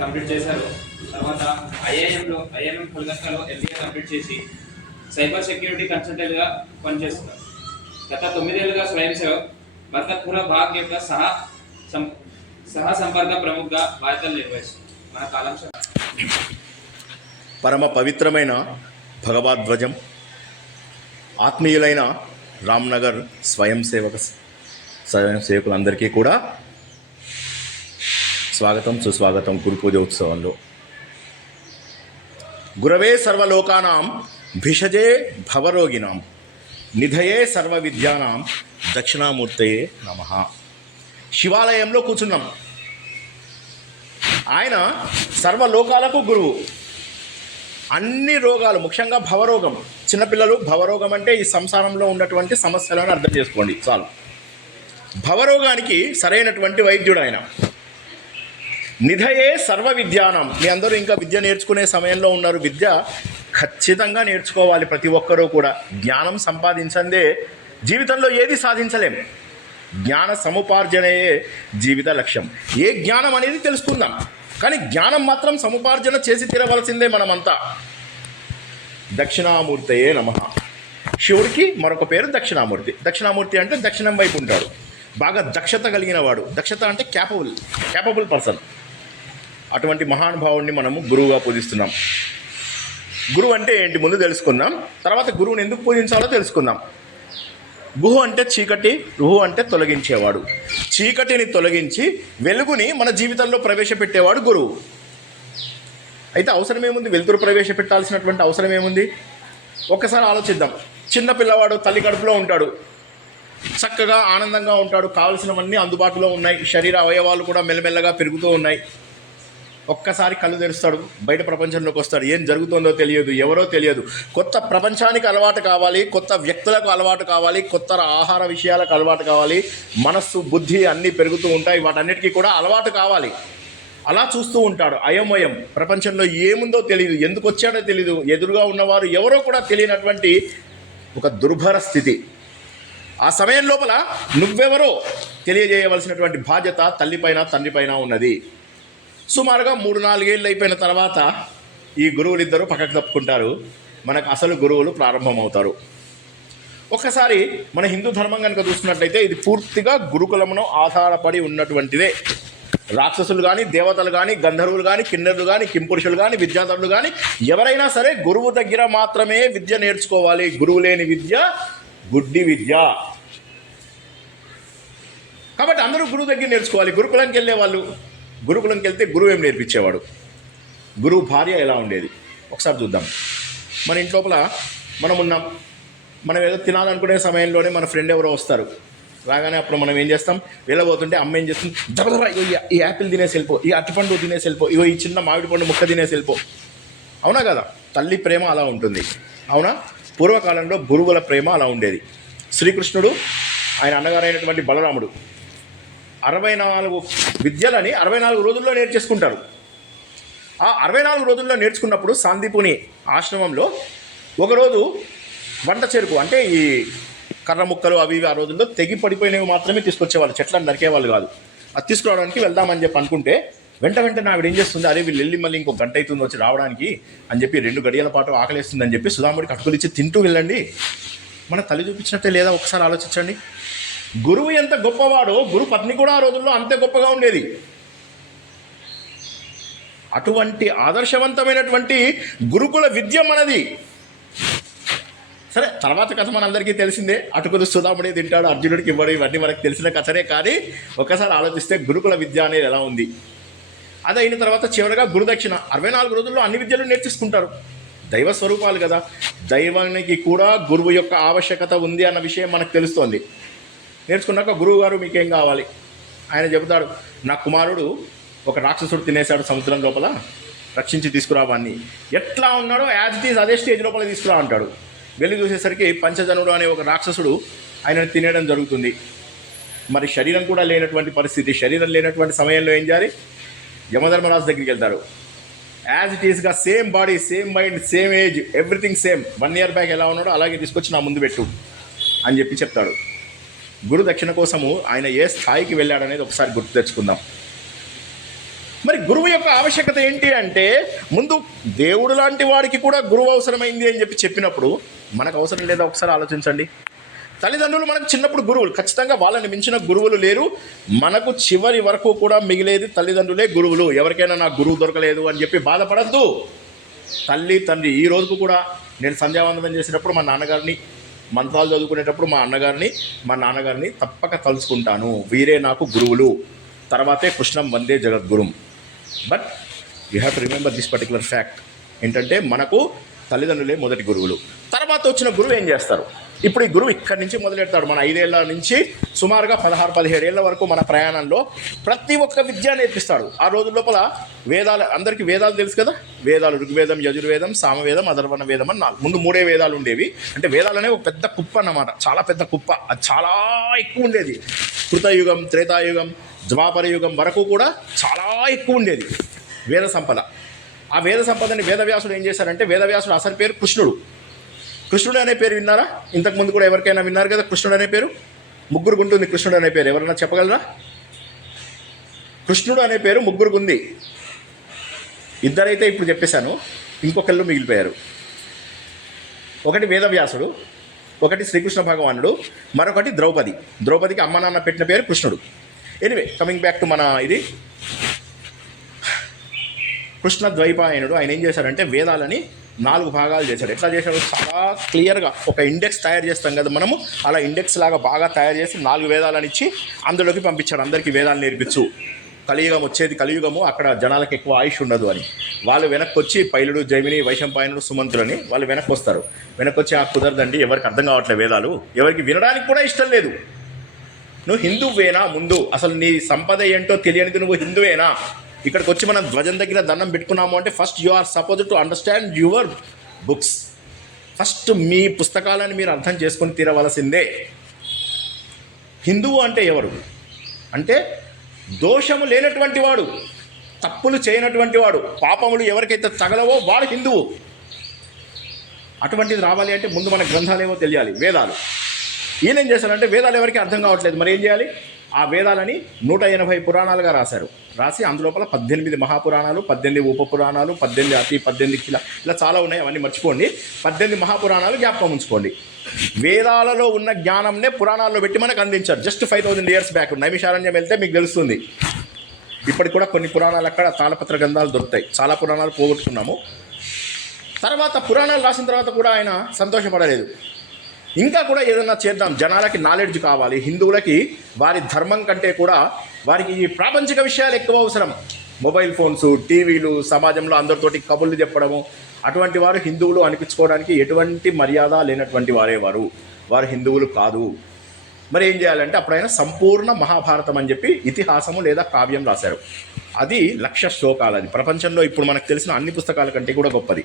Complete చేశారు. తర్వాత IIM కోల్కతాలో ఎంబీఏ కంప్లీట్ చేసి సైబర్ సెక్యూరిటీ కన్సల్టెంట్గా పనిచేస్తున్నారు. గత 9 ఏళ్లుగా స్వయం సేవక్ బర్కత్పుర భాగ్ యొక్క సహ సంపర్క ప్రముఖగా బాధ్యతలు నిర్వహిస్తున్నారు. మన కాలాంశం పరమ పవిత్రమైన భగవద్ధ్వజం, ఆత్మీయులైన రామ్నగర్ స్వయం సేవకులందరికీ కూడా స్వాగతం సుస్వాగతం. గురు పూజ ఉత్సవంలో గురవే సర్వలోకానాం భిషజే భవరోగినాం నిధయే సర్వ విద్యానాం దక్షిణామూర్తయే నమః. శివాలయంలో కూర్చున్నాం. ఆయన సర్వలోకాలకు గురువు. అన్ని రోగాలు, ముఖ్యంగా భవరోగం, చిన్నపిల్లలు భవరోగం అంటే ఈ సంసారంలో ఉన్నటువంటి సమస్యలను అర్థం చేసుకోండి చాలు. భవరోగానికి సరైనటువంటి వైద్యుడు ఆయన. నిధయే సర్వ విద్యానం. మీ అందరూ ఇంకా విద్య నేర్చుకునే సమయంలో ఉన్నారు. విద్య ఖచ్చితంగా నేర్చుకోవాలి ప్రతి ఒక్కరూ కూడా. జ్ఞానం సంపాదించందే జీవితంలో ఏది సాధించలేం. జ్ఞాన సముపార్జనయే జీవిత లక్ష్యం. ఏ జ్ఞానం అనేది తెలుసుకుందాం, కానీ జ్ఞానం మాత్రం సముపార్జన చేసి తీరవలసిందే మనమంతా. దక్షిణామూర్తయే నమః. శివుడికి మరొక పేరు దక్షిణామూర్తి. దక్షిణామూర్తి అంటే దక్షిణం వైపు ఉంటాడు, బాగా దక్షత కలిగిన వాడు. దక్షత అంటే క్యాపబుల్ పర్సన్. అటువంటి మహానుభావుడిని మనము గురువుగా పూజిస్తున్నాం. గురువు అంటే ఏంటి ముందు తెలుసుకుందాం, తర్వాత గురువుని ఎందుకు పూజించాలో తెలుసుకుందాం. గుహు అంటే చీకటి, రుహు అంటే తొలగించేవాడు. చీకటిని తొలగించి వెలుగుని మన జీవితంలో ప్రవేశపెట్టేవాడు గురువు. అయితే అవసరమేముంది, వెలుతురు ప్రవేశపెట్టాల్సినటువంటి అవసరం ఏముంది? ఒక్కసారి ఆలోచిద్దాం. చిన్న పిల్లవాడు తల్లి కడుపులో ఉంటాడు, చక్కగా ఆనందంగా ఉంటాడు, కావలసినవన్నీ అందుబాటులో ఉన్నాయి, శరీర అవయవాలు కూడా మెల్లమెల్లగా పెరుగుతూ ఉన్నాయి. ఒక్కసారి కళ్ళు తెరుస్తాడు, బయట ప్రపంచంలోకి వస్తాడు. ఏం జరుగుతుందో తెలియదు, ఎవరో తెలియదు. కొత్త ప్రపంచానికి అలవాటు కావాలి, కొత్త వ్యక్తులకు అలవాటు కావాలి, కొత్త ఆహార విషయాలకు అలవాటు కావాలి. మనస్సు, బుద్ధి అన్నీ పెరుగుతూ ఉంటాయి. వాటన్నిటికీ కూడా అలవాటు కావాలి. అలా చూస్తూ ఉంటాడు. అయోమయం, ప్రపంచంలో ఏముందో తెలియదు, ఎందుకు వచ్చాడో తెలియదు, ఎదురుగా ఉన్నవారు ఎవరో కూడా తెలియనటువంటి ఒక దుర్భర స్థితి. ఆ సమయం లోపల నువ్వెవరో తెలియజేయవలసినటువంటి బాధ్యత తల్లిపైన తండ్రిపైన ఉన్నది. సుమారుగా 3-4 ఏళ్ళు అయిపోయిన తర్వాత ఈ గురువులిద్దరూ పక్కకు తప్పుకుంటారు. మనకు అసలు గురువులు ప్రారంభమవుతారు. ఒక్కసారి మన హిందూ ధర్మం కనుక చూసుకున్నట్లయితే ఇది పూర్తిగా గురుకులమును ఆధారపడి ఉన్నటువంటిదే. రాక్షసులు కానీ, దేవతలు కానీ, గంధర్వులు కానీ, కిన్నెరులు కానీ, కింపురుషులు కానీ, విద్యాధరులు కానీ ఎవరైనా సరే గురువు దగ్గర మాత్రమే విద్య నేర్చుకోవాలి. గురువు లేని విద్య గుడ్డి విద్య. కాబట్టి అందరూ గురువు దగ్గర నేర్చుకోవాలి. గురుకులంకి వెళ్ళే వాళ్ళు, గురుకులంకి వెళ్తే గురువు ఏం నేర్పించేవాడు, గురువు భార్య ఎలా ఉండేది ఒకసారి చూద్దాం. మన ఇంట్లోపల మనం ఉన్నాం, మనం ఏదో తినాలనుకునే సమయంలోనే మన ఫ్రెండ్ ఎవరో వస్తారు. రాగానే అప్పుడు మనం ఏం చేస్తాం, వెళ్ళబోతుంటే అమ్మ ఏం చేస్తుంది, దబదబా ఈ యాపిల్ తినేసి వెళ్ళిపో, ఈ అరటిపండు తినేసి వెళ్ళిపో, ఇగో ఈ చిన్న మామిడి పండు ముక్క తినేసి వెళ్ళిపో. అవునా కదా? తల్లి ప్రేమ అలా ఉంటుంది. అవునా? పూర్వకాలంలో గురువుల ప్రేమ అలా ఉండేది. శ్రీకృష్ణుడు, ఆయన అన్నగారైనటువంటి బలరాముడు 64 విద్యలని 64 రోజుల్లో నేర్చేసుకుంటారు. ఆ 64 రోజుల్లో నేర్చుకున్నప్పుడు సాందీపుని ఆశ్రమంలో ఒకరోజు వంట చెరుకు అంటే ఈ కర్ర ముక్కలు అవి ఆ రోజుల్లో తెగి పడిపోయినవి మాత్రమే తీసుకొచ్చేవాళ్ళు, చెట్లను నరికేవాళ్ళు కాదు. అది తీసుకురావడానికి వెళ్దామని చెప్పి అనుకుంటే వెంటనే ఆవిడ ఏం చేస్తుంది, అరే వీళ్ళు వెళ్ళి మళ్ళీ ఇంకో గంట అవుతుంది వచ్చి రావడానికి అని చెప్పి 2 గడియల పాటు ఆకలేస్తుందని చెప్పి సుధాముడికి అటుకులు ఇచ్చి తింటూ వెళ్ళండి. మన తల్లి చూపించినట్టే లేదా? ఒకసారి ఆలోచించండి. గురువు ఎంత గొప్పవాడో గురు పత్ని కూడా ఆ రోజుల్లో అంతే గొప్పగా ఉండేది. అటువంటి ఆదర్శవంతమైనటువంటి గురుకుల విద్య మనది. సరే, తర్వాత కథ మనందరికీ తెలిసిందే. అటుకులు సుధాముడే తింటాడు, అర్జునుడికి ఇవ్వడు, ఇవన్నీ మనకు తెలిసిన కథనే. కానీ ఒకసారి ఆలోచిస్తే గురుకుల విద్య అనేది ఎలా ఉంది. అది అయిన తర్వాత చివరిగా గురుదక్షిణ. 64 రోజుల్లో అన్ని విద్యలు నేర్చేసుకుంటారు. దైవ స్వరూపాలు కదా, దైవానికి కూడా గురువు యొక్క ఆవశ్యకత ఉంది అన్న విషయం మనకు తెలుస్తోంది. నేర్చుకున్నాక గురువు గారు మీకేం కావాలి? ఆయన చెబుతాడు, నా కుమారుడు ఒక రాక్షసుడు తినేశాడు సముద్రం లోపల, రక్షించి తీసుకురావాన్ని. ఎట్లా ఉన్నాడో యాజ్ ఇట్ ఈజ్ అదే స్టేజ్ లోపల తీసుకురా అంటాడు. వెళ్ళి చూసేసరికి పంచజనుడు అనే ఒక రాక్షసుడు ఆయనను తినేయడం జరుగుతుంది. మరి శరీరం కూడా లేనటువంటి పరిస్థితి. శరీరం లేనటువంటి సమయంలో ఏం చేయాలి? యమధర్మరాజు దగ్గరికి వెళ్తారు. యాజ్ ఇట్ ఈస్గా same body, same mind, same age, everything same. 1 year back ఎలా ఉన్నాడో అలాగే తీసుకొచ్చి నా ముందు పెట్టు అని చెప్పి చెప్తాడు. గురు దక్షిణ కోసము ఆయన ఏ స్థాయికి వెళ్ళాడనేది ఒకసారి గుర్తు తెచ్చుకుందాం. మరి గురువు యొక్క ఆవశ్యకత ఏంటి అంటే, ముందు దేవుడు లాంటి వాడికి కూడా గురువు అవసరమైంది అని చెప్పినప్పుడు మనకు అవసరం లేదా? ఒకసారి ఆలోచించండి. తల్లిదండ్రులు మనకు చిన్నప్పుడు గురువులు, ఖచ్చితంగా వాళ్ళని మించిన గురువులు లేరు. మనకు చివరి వరకు కూడా మిగిలేది తల్లిదండ్రులే గురువులు. ఎవరికైనా నాకు గురువు దొరకలేదు అని చెప్పి బాధపడద్దు. తల్లి తండ్రి, ఈ రోజుకు కూడా నేను సంధ్యావందనం చేసేటప్పుడు మా నాన్నగారిని, మంత్రాలు చదువుకునేటప్పుడు మా నాన్నగారిని తప్పక తలుచుకుంటాను. వీరే నాకు గురువులు, తర్వాతే కృష్ణం వందే జగద్గురుం. But you have to remember this particular fact. ఏంటంటే మనకు తల్లిదండ్రులే మొదటి గురువులు. తర్వాత వచ్చిన గురువు ఏం చేస్తారు? ఇప్పుడు ఈ గురువు ఇక్కడి నుంచి మొదలెడతాడు. మన 5 ఏళ్ళ నుంచి సుమారుగా 16-17 ఏళ్ళ వరకు మన ప్రయాణంలో ప్రతి ఒక్క విద్య నేర్పిస్తాడు. ఆ రోజు లోపల వేదాలు, అందరికీ వేదాలు తెలుసు కదా, వేదాలు ఋగ్వేదం, యజుర్వేదం, సామవేదం, అథర్వణ వేదం అని 4. ముందు 3 వేదాలు ఉండేవి. అంటే వేదాలు అనేవి ఒక పెద్ద కుప్ప అన్నమాట, చాలా పెద్ద కుప్ప. అది చాలా ఎక్కువ ఉండేది. కృతయుగం, త్రేతాయుగం, ద్వాపర యుగం వరకు కూడా చాలా ఎక్కువ ఉండేది వేద సంపద. ఆ వేద సంపదని వేదవ్యాసుడు ఏం చేశారంటే, వేదవ్యాసుడు అసలు పేరు కృష్ణుడు అనే పేరు విన్నారా? ఇంతకుముందు కూడా ఎవరికైనా విన్నారు కదా కృష్ణుడు అనే పేరు? 3 ఉంటుంది కృష్ణుడు అనే పేరు. ఎవరైనా చెప్పగలరా? కృష్ణుడు అనే పేరు 3 ఉంది. 2 అయితే ఇప్పుడు చెప్పేశాను, ఇంకొకళ్ళు మిగిలిపోయారు. ఒకటి వేదవ్యాసుడు, ఒకటి శ్రీకృష్ణ భగవానుడు, మరొకటి ద్రౌపదికి అమ్మ నాన్న పెట్టిన పేరు కృష్ణుడు. ఎనివే, కమింగ్ బ్యాక్ టు మన ఇది కృష్ణ ద్వైపాయనుడు. ఆయన ఏం చేశాడంటే వేదాలని 4 భాగాలు చేశాడు. ఎట్లా చేశాడు? చాలా క్లియర్గా ఒక ఇండెక్స్ తయారు చేస్తాం కదా మనము, అలా ఇండెక్స్ లాగా బాగా తయారు చేసి 4 వేదాలను ఇచ్చి అందులోకి పంపించాడు. అందరికీ వేదాలు నేర్పించు, కలియుగం వచ్చేది, కలియుగము అక్కడ జనాలకు ఎక్కువ ఆయుష్ ఉండదు అని. వాళ్ళు వెనక్కి వచ్చి పైలుడు, జైమిని, వైశంపాయనుడు, సుమంతులని వాళ్ళు వెనక్కి వస్తారు. వెనక్కి వచ్చి కుదరదండి, ఎవరికి అర్థం కావట్లేదు వేదాలు, ఎవరికి వినడానికి కూడా ఇష్టం లేదు. నువ్వు హిందువేనా? ముందు అసలు నీ సంపద ఏంటో తెలియనిది నువ్వు హిందువేనా? ఇక్కడికి వచ్చి మనం ధ్వజం దగ్గర దండం పెట్టుకున్నాము అంటే first you are suppose to understand your books. First మీ పుస్తకాలను మీరు అర్థం చేసుకొని తీరవలసిందే. హిందువు అంటే ఎవరు అంటే దోషము లేనటువంటి వాడు, తప్పులు చేయనటువంటి వాడు, పాపములు ఎవరికైతే తగలవో వాడు హిందువు. అటువంటిది రావాలి అంటే ముందు మన గ్రంథాలేమో తెలియాలి, వేదాలు. ఈయన ఏం చేశారంటే వేదాలు ఎవరికి అర్థం కావట్లేదు, మరి ఏం చేయాలి? ఆ వేదాలని 180 పురాణాలుగా రాసి అందులోపల 18 మహాపురాణాలు, 18 ఉపపురాణాలు, 18 అతి, 18 కిల, ఇలా చాలా ఉన్నాయి. అవన్నీ మర్చిపోండి. 18 మహాపురాణాలు జ్ఞాపకం ఉంచుకోండి. వేదాలలో ఉన్న జ్ఞానంనే పురాణాల్లో పెట్టి మనకు అందించారు. జస్ట్ 5000 years బ్యాక్ నైమిషారణ్యం వెళ్తే మీకు తెలుస్తుంది. ఇప్పటికి కూడా కొన్ని పురాణాలు అక్కడ తాళపత్ర గ్రంథాలు దొరుకుతాయి. చాలా పురాణాలు పోగొట్టుకున్నాము. తర్వాత పురాణాలు రాసిన తర్వాత కూడా ఆయన సంతోషపడలేదు. ఇంకా కూడా ఏదైనా చేద్దాం, జనాలకి నాలెడ్జ్ కావాలి. హిందువులకి వారి ధర్మం కంటే కూడా వారికి ఈ ప్రాపంచిక విషయాలు ఎక్కువ అవసరం. మొబైల్ ఫోన్స్, టీవీలు, సమాజంలో అందరితోటి కబుర్లు చెప్పడము, అటువంటి వారు హిందువులు అనిపించుకోవడానికి ఎటువంటి మర్యాద లేనటువంటి వారు హిందువులు కాదు. మరి ఏం చేయాలంటే అప్పుడైనా సంపూర్ణ మహాభారతం అని చెప్పి ఇతిహాసము లేదా కావ్యం రాశారు. అది 1,00,000 శ్లోకాలు. అది ప్రపంచంలో ఇప్పుడు మనకు తెలిసిన అన్ని పుస్తకాల కంటే కూడా గొప్పది.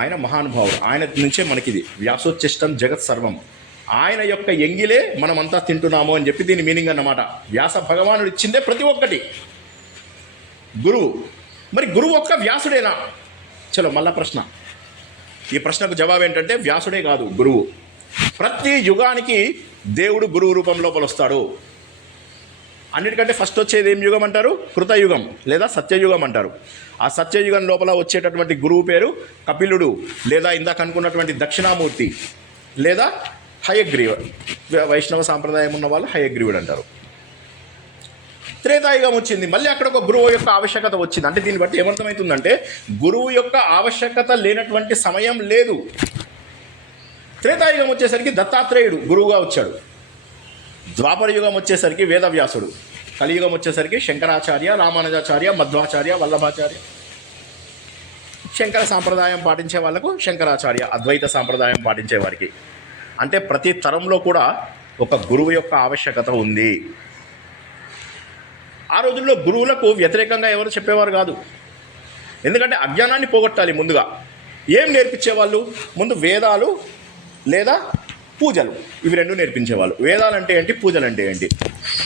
ఆయన మహానుభావుడు. ఆయన నుంచే మనకిది వ్యాసోచ్ఛిష్టం జగత్ సర్వం. ఆయన యొక్క ఎంగిలే మనమంతా తింటున్నాము అని చెప్పి దీని మీనింగ్ అన్నమాట. వ్యాస భగవానుడు ఇచ్చిందే ప్రతి ఒక్కటి గురువు. మరి గురువు ఒక్క వ్యాసుడేనా? చలో మళ్ళా ప్రశ్న. ఈ ప్రశ్నకు జవాబు ఏంటంటే వ్యాసుడే కాదు, గురువు. ప్రతి యుగానికి దేవుడు గురువు రూపం లోపల వస్తాడు. అన్నిటికంటే ఫస్ట్ వచ్చేది ఏం యుగం అంటారు? కృతయుగం లేదా సత్యయుగం అంటారు. ఆ సత్యయుగం లోపల వచ్చేటటువంటి గురువు పేరు కపిలుడు, లేదా ఇందాక అనుకున్నటువంటి దక్షిణామూర్తి, లేదా హయగ్రీవ. వైష్ణవ సాంప్రదాయం ఉన్న వాళ్ళు హయగ్రీవుడు అంటారు. త్రేతాయుగం వచ్చింది, మళ్ళీ అక్కడ ఒక గురువు యొక్క ఆవశ్యకత వచ్చింది. అంటే దీన్ని బట్టి ఏమర్థమవుతుందంటే గురువు యొక్క ఆవశ్యకత లేనటువంటి సమయం లేదు. త్రేతాయుగం వచ్చేసరికి దత్తాత్రేయుడు గురువుగా వచ్చాడు. ద్వాపర యుగం వచ్చేసరికి వేదవ్యాసుడు. కలియుగం వచ్చేసరికి శంకరాచార్య, రామానుజాచార్య, మధ్వాచార్య, వల్లభాచార్య. శంకర సాంప్రదాయం పాటించే వాళ్ళకు శంకరాచార్య, అద్వైత సాంప్రదాయం పాటించే వారికి. అంటే ప్రతి తరంలో కూడా ఒక గురువు యొక్క ఆవశ్యకత ఉంది. ఆ రోజుల్లో గురువులకు వ్యతిరేకంగా ఎవరు చెప్పేవారు కాదు. ఎందుకంటే అజ్ఞానాన్ని పోగొట్టాలి. ముందుగా ఏం నేర్పించేవాళ్ళు? ముందు వేదాలు లేదా పూజలు, ఇవి 2 నేర్పించేవాళ్ళు. వేదాలు అంటే ఏంటి, పూజలు అంటే ఏంటి?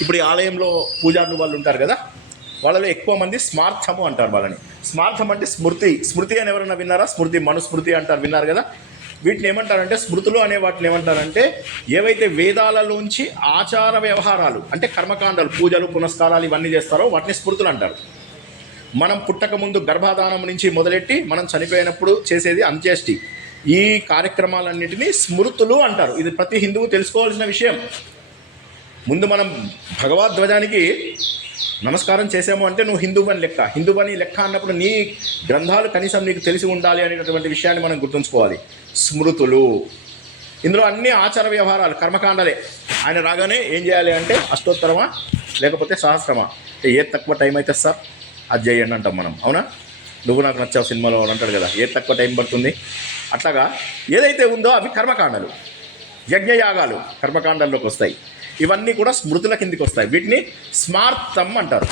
ఇప్పుడు ఈ ఆలయంలో పూజారులు వాళ్ళు ఉంటారు కదా, వాళ్ళలో ఎక్కువ మంది స్మార్థము అంటారు వాళ్ళని. స్మార్థం అంటే స్మృతి అని ఎవరైనా విన్నారా? స్మృతి, మనుస్మృతి అంటారు, విన్నారు కదా. వీటిని ఏమంటారంటే స్మృతులు అనే వాటిని ఏమంటారంటే ఏవైతే వేదాలలోంచి ఆచార వ్యవహారాలు అంటే కర్మకాండాలు, పూజలు, పునస్కారాలు ఇవన్నీ చేస్తారో వాటిని స్మృతులు అంటారు. మనం పుట్టక ముందు గర్భాధానం నుంచి మొదలెట్టి మనం చనిపోయినప్పుడు చేసేది అంత్యేష్టి, ఈ కార్యక్రమాలన్నిటినీ స్మృతులు అంటారు. ఇది ప్రతి హిందువు తెలుసుకోవాల్సిన విషయం. ముందు మనం భగవద్ధ్వజానికి నమస్కారం చేసాము అంటే నువ్వు హిందువని లెక్క. హిందువని లెక్క అన్నప్పుడు నీ గ్రంథాలు కనీసం నీకు తెలిసి ఉండాలి అనేటటువంటి విషయాన్ని మనం గుర్తుంచుకోవాలి. స్మృతులు ఇందులో అన్ని ఆచార వ్యవహారాలు, కర్మకాండలే. ఆయన రాగానే ఏం చేయాలి అంటే అష్టోత్తరమా లేకపోతే సహస్రమా, ఏది తక్కువ టైం అయితే సార్ అది చేయండి అంటాం మనం. అవునా? నువ్వు నాకు నచ్చావు సినిమాలో అంటాడు కదా, ఏది తక్కువ టైం పడుతుంది. అట్లాగా ఏదైతే ఉందో అవి కర్మకాండలు, యజ్ఞయాగాలు కర్మకాండాల్లోకి వస్తాయి. ఇవన్నీ కూడా స్మృతుల కిందికి వస్తాయి. వీటిని స్మార్తం అంటారు.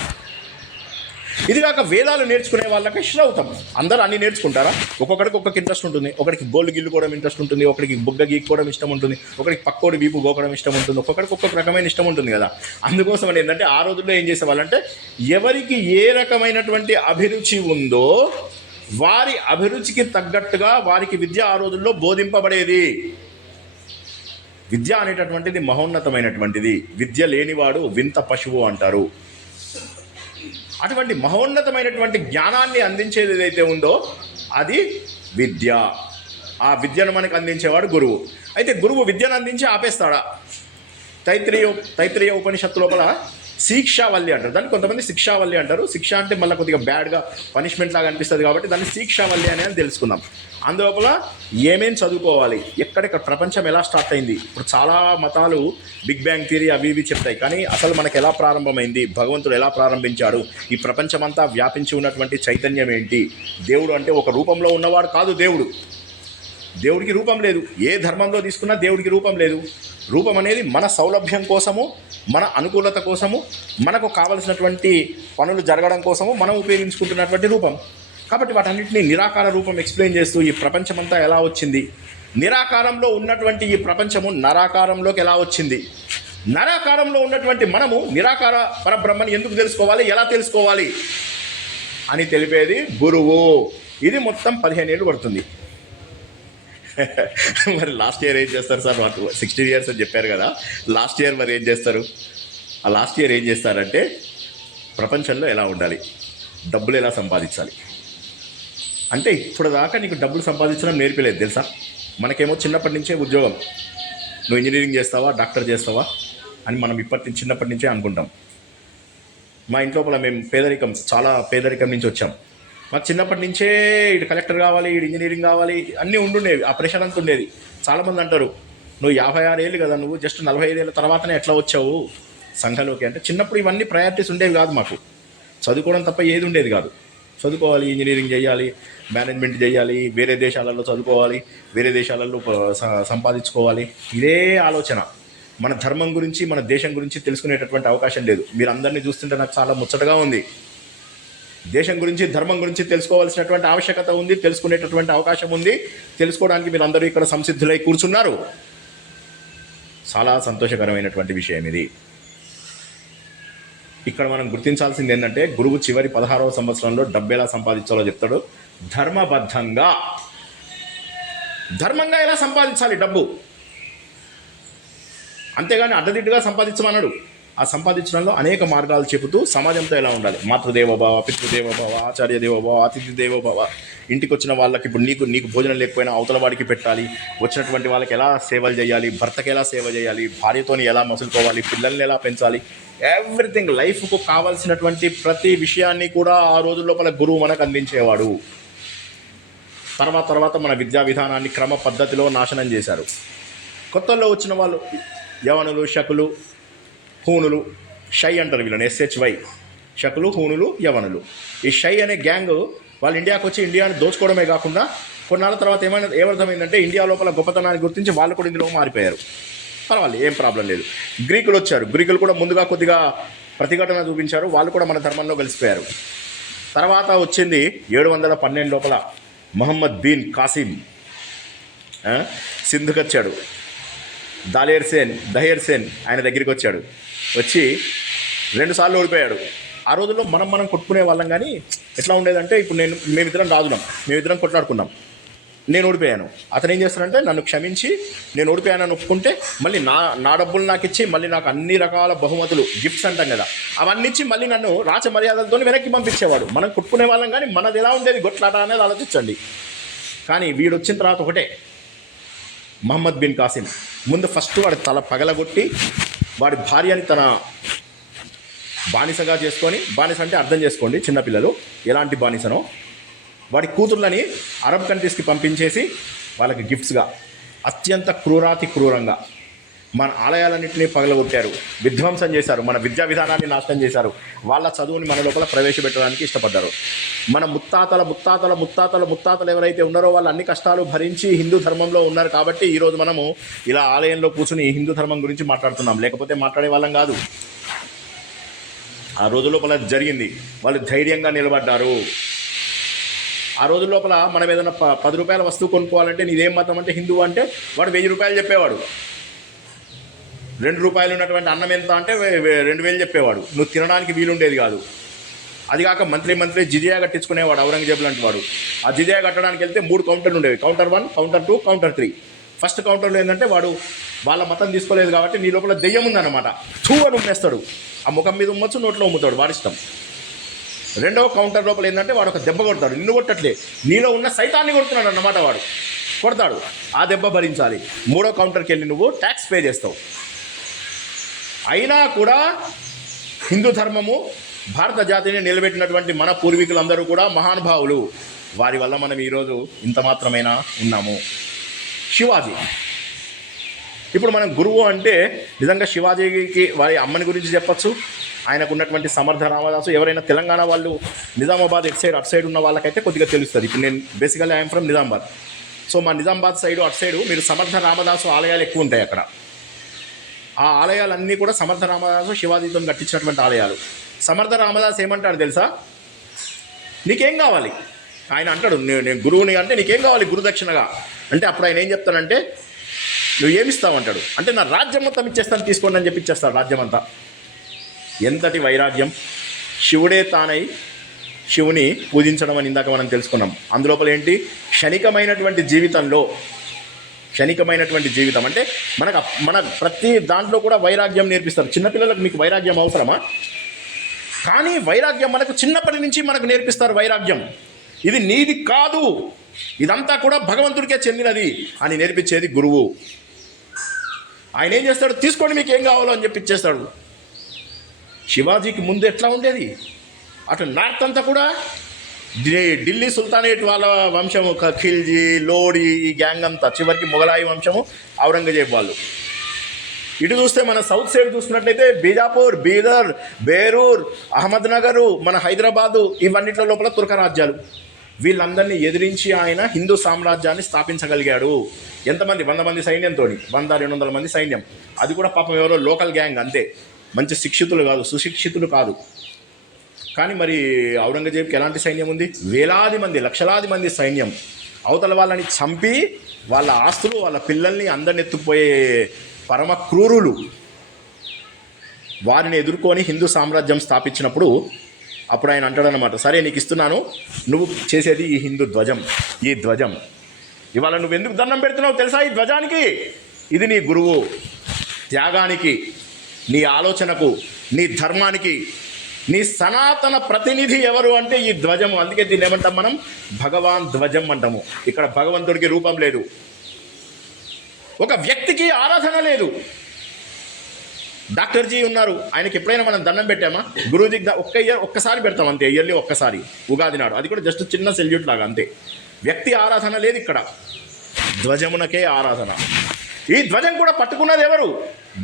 ఇది కాక వేదాలు నేర్చుకునే వాళ్ళకి శ్రౌతం. అందరూ అన్నీ నేర్చుకుంటారా? ఒక్కొక్కడికి ఒక్కొక్క ఇంట్రెస్ట్ ఉంటుంది. ఒకడికి గోల్డ్ గిల్లుకోవడం ఇంట్రెస్ట్ ఉంటుంది, ఒకడికి బుగ్గ గీక్కోవడం ఇష్టం ఉంటుంది, ఒకడికి పక్కోడి వీపు గోకడం ఇష్టం ఉంటుంది, ఒక్కొక్కడికి ఒక్కొక్క రకమైన ఇష్టం ఉంటుంది కదా. అందుకోసం అని ఏంటంటే ఆ రోజుల్లో ఏం చేసేవాళ్ళంటే ఎవరికి ఏ రకమైనటువంటి అభిరుచి ఉందో వారి అభిరుచికి తగ్గట్టుగా వారికి విద్య ఆ రోజుల్లో బోధింపబడేది. విద్య అనేటటువంటిది మహోన్నతమైనటువంటిది. విద్య లేనివాడు వింత పశువు అంటారు. అటువంటి మహోన్నతమైనటువంటి జ్ఞానాన్ని అందించేది ఏదైతే ఉందో అది విద్య. ఆ విద్యను మనకు అందించేవాడు గురువు. అయితే గురువు విద్యను అందించి ఆపేస్తాడా? తైత్రీయ ఉపనిషత్తు లోపల శిక్షావల్లి అంటారు దాన్ని. కొంతమంది శిక్షావల్లి అంటారు. శిక్ష అంటే మళ్ళీ కొద్దిగా బ్యాడ్గా పనిష్మెంట్ లాగా అనిపిస్తుంది కాబట్టి దాన్ని శిక్షావల్లి అనేది తెలుసుకుందాం. అందులోపల ఏమేం చదువుకోవాలి, ఎక్కడెక్కడ ప్రపంచం ఎలా స్టార్ట్ అయింది. ఇప్పుడు చాలా మతాలు బిగ్ బ్యాంగ్ థియరీ అవి ఇవి చెప్తాయి, కానీ అసలు మనకు ఎలా ప్రారంభమైంది, భగవంతుడు ఎలా ప్రారంభించాడు, ఈ ప్రపంచమంతా వ్యాపించి ఉన్నటువంటి చైతన్యం ఏంటి, దేవుడు అంటే ఒక రూపంలో ఉన్నవాడు కాదు. దేవుడికి రూపం లేదు. ఏ ధర్మంలో తీసుకున్నా దేవుడికి రూపం లేదు. రూపం అనేది మన సౌలభ్యం కోసము, మన అనుకూలత కోసము, మనకు కావలసినటువంటి పనులు జరగడం కోసము మనం ఉపయోగించుకుంటున్నటువంటి రూపం. కాబట్టి వాటన్నిటిని నిరాకార రూపం ఎక్స్ప్లెయిన్ చేస్తూ ఈ ప్రపంచమంతా ఎలా వచ్చింది, నిరాకారంలో ఉన్నటువంటి ఈ ప్రపంచము నరాకారంలోకి ఎలా వచ్చింది, నరాకారంలో ఉన్నటువంటి మనము నిరాకార పరబ్రహ్మని ఎందుకు తెలుసుకోవాలి, ఎలా తెలుసుకోవాలి అని తెలిపేది గురువు. ఇది మొత్తం 15 ఏళ్ళు పడుతుంది. మరి లాస్ట్ ఇయర్ ఏం చేస్తారు సార్? 16 years అని చెప్పారు కదా. లాస్ట్ ఇయర్ మరి ఏం చేస్తారు? ఆ లాస్ట్ ఇయర్ ఏం చేస్తారంటే ప్రపంచంలో ఎలా ఉండాలి, డబ్బులు ఎలా సంపాదించాలి. అంటే ఇప్పుడు దాకా నీకు డబ్బులు సంపాదించడం నేర్పలేదు తెలుసా. మనకేమో చిన్నప్పటి నుంచే ఉద్యోగం, నువ్వు ఇంజనీరింగ్ చేస్తావా, డాక్టర్ చేస్తావా అని మనం చిన్నప్పటి నుంచే అనుకుంటాం. మా ఇంట్లోపల మేము చాలా పేదరికం నుంచి వచ్చాం. మాకు చిన్నప్పటి నుంచే ఇటు కలెక్టర్ కావాలి, ఇటు ఇంజనీరింగ్ కావాలి అన్నీ ఉండుండేవి. ఆ ప్రెషర్ అంతా ఉండేది. చాలామంది అంటారు నువ్వు 56 ఏళ్ళు కదా, నువ్వు జస్ట్ 45 ఏళ్ళ తర్వాతనే ఎట్లా వచ్చావు సంఘంలోకి అంటే. చిన్నప్పుడు ఇవన్నీ ప్రయారిటీస్ ఉండేవి కాదు మాకు. చదువుకోవడం తప్ప ఏది ఉండేది కాదు. చదువుకోవాలి, ఇంజనీరింగ్ చేయాలి, మేనేజ్మెంట్ చేయాలి, వేరే దేశాలలో చదువుకోవాలి, వేరే దేశాలలో సంపాదించుకోవాలి. ఇదే ఆలోచన. మన ధర్మం గురించి, మన దేశం గురించి తెలుసుకునేటటువంటి అవకాశం లేదు. మీరు అందరినీ చూస్తుంటే నాకు చాలా ముచ్చటగా ఉంది. దేశం గురించి, ధర్మం గురించి తెలుసుకోవాల్సినటువంటి ఆవశ్యకత ఉంది, తెలుసుకునేటటువంటి అవకాశం ఉంది. తెలుసుకోవడానికి మీరు అందరూ ఇక్కడ సంసిద్ధులై కూర్చున్నారు. చాలా సంతోషకరమైనటువంటి విషయం ఇది. ఇక్కడ మనం గుర్తించాల్సింది ఏంటంటే గురువు చివరి 16వ సంవత్సరంలో డబ్బు ఎలా సంపాదించాలో చెప్తాడు. ధర్మంగా ఎలా సంపాదించాలి డబ్బు, అంతేగాని అడ్డదిడ్డుగా సంపాదించమన్నాడు. ఆ సంపాదించడంలో అనేక మార్గాలు చెబుతూ సమాజంతో ఎలా ఉండాలి. మాతృదేవోభవ, పితృదేవోభవ, ఆచార్య దేవోభవ, అతిథి దేవోభవ. ఇంటికి వచ్చిన వాళ్ళకి ఇప్పుడు నీకు భోజనం లేకపోయినా అవతల వాడికి పెట్టాలి. వచ్చినటువంటి వాళ్ళకి ఎలా సేవలు చేయాలి, భర్తకి ఎలా సేవ చేయాలి, భార్యతోని ఎలా మసులుకోవాలి, పిల్లల్ని ఎలా పెంచాలి, ఎవ్రీథింగ్ లైఫ్కు కావాల్సినటువంటి ప్రతి విషయాన్ని కూడా ఆ రోజుల లోపల గురువు మనకు అందించేవాడు. తర్వాత మన విద్యా విధానాన్ని క్రమ పద్ధతిలో నాశనం చేశారు. కొత్తల్లో వచ్చిన వాళ్ళు యవనులు, శకులు, హూనులు, షై అంటారు వీళ్ళని, SHY, శకులు, హూనులు, యవనులు. ఈ షై అనే గ్యాంగ్ వాళ్ళు ఇండియాకు వచ్చి ఇండియాని దోచుకోవడమే కాకుండా కొన్నాళ్ళ తర్వాత ఏమర్థమైందంటే ఇండియా లోపల గొప్పతనాన్ని గుర్తించి వాళ్ళు కూడా ఇందులో మారిపోయారు. పర్వాలేదు, ఏం ప్రాబ్లం లేదు. గ్రీకులు వచ్చారు. గ్రీకులు కూడా ముందుగా కొద్దిగా ప్రతిఘటన చూపించారు. వాళ్ళు కూడా మన ధర్మంలో కలిసిపోయారు. తర్వాత వచ్చింది 712 లోపల మొహమ్మద్ బిన్ కాసిం సింధుకు వచ్చాడు. దహేర్ సేన్ ఆయన దగ్గరికి వచ్చాడు. వచ్చి 2 సార్లు ఓడిపోయాడు. ఆ రోజుల్లో మనం కొట్టుకునే వాళ్ళం. కానీ ఎట్లా ఉండేదంటే ఇప్పుడు మేమిద్దరం రాజులం, మేమిద్దరం కొట్లాడుకున్నాం. నేను ఓడిపోయాను. అతను ఏం చేస్తాడంటే నన్ను క్షమించి నేను ఓడిపోయానని ఒప్పుకుంటే మళ్ళీ నా డబ్బులు నాకు ఇచ్చి మళ్ళీ నాకు అన్ని రకాల బహుమతులు గిఫ్ట్స్ అంటాం కదా అవన్నీ ఇచ్చి మళ్ళీ నన్ను రాచ మర్యాదలతో వెనక్కి పంపించేవాడు. మనం కొట్టుకునే వాళ్ళం, కానీ మనది ఎలా ఉండేది గొట్లాట అనేది ఆలోచించండి. కానీ వీడు వచ్చిన తర్వాత ఒకటే, మహమ్మద్ బిన్ కాసిం ముందు ఫస్ట్ వాడి తల పగలగొట్టి వాడి భార్యని తన బానిసగా చేసుకొని, బానిస అంటే అర్థం చేసుకోండి చిన్నపిల్లలు ఎలాంటి బానిసనో, వాడి కూతుర్లని అరబ్ కంట్రీస్కి పంపించేసి వాళ్ళకి గిఫ్ట్స్గా అత్యంత క్రూరాతి క్రూరంగా మన ఆలయాలన్నింటినీ పగలగొట్టారు, విధ్వంసం చేశారు, మన విద్యా విధానాన్ని నాశనం చేశారు, వాళ్ళ చదువుని మన లోపల ప్రవేశపెట్టడానికి ఇష్టపడ్డారు. మన ముత్తాతలు ఎవరైతే ఉన్నారో వాళ్ళు అన్ని కష్టాలు భరించి హిందూ ధర్మంలో ఉన్నారు కాబట్టి ఈరోజు మనము ఇలా ఆలయంలో కూర్చుని హిందూ ధర్మం గురించి మాట్లాడుతున్నాం, లేకపోతే మాట్లాడే వాళ్ళం కాదు. ఆ రోజు లోపల జరిగింది, వాళ్ళు ధైర్యంగా నిలబడ్డారు. ఆ రోజు లోపల మనం ఏదైనా 10 రూపాయల వస్తువు కొనుక్కోవాలంటే నీదేం మతం అంటే హిందువు అంటే వాడు 1000 రూపాయలు చెప్పేవాడు. 2 రూపాయలు ఉన్నటువంటి అన్నం ఎంత అంటే 2000 చెప్పేవాడు. నువ్వు తినడానికి వీలుండేది కాదు. అది కాక మంత్లీ జిజియా కట్టించుకునేవాడు ఔరంగజేబు లాంటి వాడు. ఆ జిజియా కట్టడానికి వెళ్తే 3 కౌంటర్లు ఉండేవి, కౌంటర్ 1, కౌంటర్ 2, కౌంటర్ 3. ఫస్ట్ కౌంటర్లో ఏంటంటే వాడు వాళ్ళ మతం తీసుకోలేదు కాబట్టి నీ లోపల దెయ్యం ఉందన్నమాట, అని ఉమ్మేస్తాడు. ఆ ముఖం మీద ఉమ్మొచ్చు, నోట్లో ఉమ్ముతాడు, వాడిష్టం. రెండవ కౌంటర్ లోపల ఏంటంటే వాడు ఒక దెబ్బ కొడతాడు, నిన్ను కొట్టట్లే నీలో ఉన్న సైతాన్ని కొడుతున్నాడు అన్నమాట, వాడు కొడతాడు, ఆ దెబ్బ భరించాలి. 3వ కౌంటర్కి వెళ్ళి నువ్వు ట్యాక్స్ పే చేస్తావు. అయినా కూడా హిందూ ధర్మము భారత జాతిని నిలబెట్టినటువంటి మన పూర్వీకులందరూ కూడా మహానుభావులు. వారి వల్ల మనం ఈరోజు ఇంత మాత్రమైనా ఉన్నాము. శివాజీ, ఇప్పుడు మనం గురువు అంటే నిజంగా శివాజీకి వారి అమ్మని గురించి చెప్పచ్చు, ఆయనకు ఉన్నటువంటి సమర్థ రామదాసు. ఎవరైనా తెలంగాణ వాళ్ళు నిజామాబాద్ అటు సైడ్ ఉన్న వాళ్ళకైతే కొద్దిగా తెలుస్తుంది. ఇప్పుడు నేను basically I'm from Nizamabad. So మా నిజామాబాద్ సైడు అటు సైడు మీరు సమర్థ రామదాసు ఆలయాలు ఎక్కువ ఉంటాయి అక్కడ. ఆ ఆలయాలన్నీ కూడా సమర్థ రామదాసు శివాజీతో కట్టించినటువంటి ఆలయాలు. సమర్థ రామదాస్ ఏమంటాడు తెలుసా, నీకేం కావాలి? ఆయన అంటాడు నేను గురువుని అంటే నీకేం కావాలి గురుదక్షిణగా అంటే, అప్పుడు ఆయన ఏం చెప్తానంటే నువ్వు ఏమిస్తావు అంటాడు. అంటే నా రాజ్యం మొత్తం ఇచ్చేస్తాను, తీసుకోండి అని చెప్పి ఇచ్చేస్తాడు రాజ్యం అంతా. ఎంతటి వైరాగ్యం! శివుడే తానై శివుని పూజించడం అని ఇందాక మనం తెలుసుకున్నాం. అందులోపల ఏంటి, క్షణికమైనటువంటి జీవితం అంటే మన ప్రతి దాంట్లో కూడా వైరాగ్యం నేర్పిస్తారు. చిన్నపిల్లలకు మీకు వైరాగ్యం అవసరమా? కానీ వైరాగ్యం మనకు చిన్నప్పటి నుంచి మనకు నేర్పిస్తారు. వైరాగ్యం ఇది నీది కాదు, ఇదంతా కూడా భగవంతుడికే చెందినది అని నేర్పించేది గురువు. ఆయన ఏం చేస్తాడు, తీసుకోండి మీకు ఏం కావాలో అని చెప్పి ఇచ్చేస్తాడు. శివాజీకి ముందు ఎట్లా ఉండేది, అటు నార్త్ అంతా కూడా ఢిల్లీ సుల్తానేట్ వాళ్ళ వంశము, ఖిల్జీ, లోడి, ఈ గ్యాంగ్ అంతా, చివరికి మొఘలాయి వంశము, ఔరంగజేబ్ వాళ్ళు. ఇటు చూస్తే మన సౌత్ సైడ్ చూసుకున్నట్లయితే బీజాపూర్, బీదర్, బేరూర్, అహ్మద్నగరు, మన హైదరాబాదు, ఇవన్నిట్ల లోపల తుర్క రాజ్యాలు. వీళ్ళందరినీ ఎదిరించి ఆయన హిందూ సామ్రాజ్యాన్ని స్థాపించగలిగాడు. ఎంతమంది? 100 మంది సైన్యంతో, 100-200 మంది సైన్యం. అది కూడా పాపం ఎవరో లోకల్ గ్యాంగ్ అంతే, మంచి శిక్షితులు కాదు, సుశిక్షితులు కాదు. కానీ మరి ఔరంగజేబ్కి ఎలాంటి సైన్యం ఉంది? వేలాది మంది, లక్షలాది మంది సైన్యం. అవతల వాళ్ళని చంపి వాళ్ళ ఆస్తులు, వాళ్ళ పిల్లల్ని అందరిని ఎత్తుకుపోయే పరమ క్రూరులు. వారిని ఎదుర్కొని హిందూ సామ్రాజ్యం స్థాపించినప్పుడు అప్పుడు ఆయన అంటాడనమాట, సరే నీకు ఇస్తున్నాను, నువ్వు చేసేది ఈ హిందూ ధ్వజం, ఈ ధ్వజం. ఇవాళ నువ్వు ఎందుకు దండం పెడుతున్నావు తెలుసా ఈ ధ్వజానికి? ఇది నీ గురువు త్యాగానికి, నీ ఆలోచనకు, నీ ధర్మానికి, నీ సనాతన ప్రతినిధి ఎవరు అంటే ఈ ధ్వజము. అందుకే దీన్ని ఏమంటాం మనం? భగవాన్ ధ్వజం అంటాము. ఇక్కడ భగవంతుడికి రూపం లేదు, ఒక వ్యక్తికి ఆరాధన లేదు. డాక్టర్జీ ఉన్నారు, ఆయనకి ఎప్పుడైనా మనం దండం పెట్టామా? గురూజీకి ఒక్కసారి పెడతాం అంతే, ఇయర్లీ ఒక్కసారి, ఉగాది నాడు. అది కూడా జస్ట్ చిన్న సెల్యూట్ లాగా అంతే. వ్యక్తి ఆరాధన లేదు ఇక్కడ, ధ్వజమునకే ఆరాధన. ఈ ధ్వజం కూడా పట్టుకున్నది ఎవరు?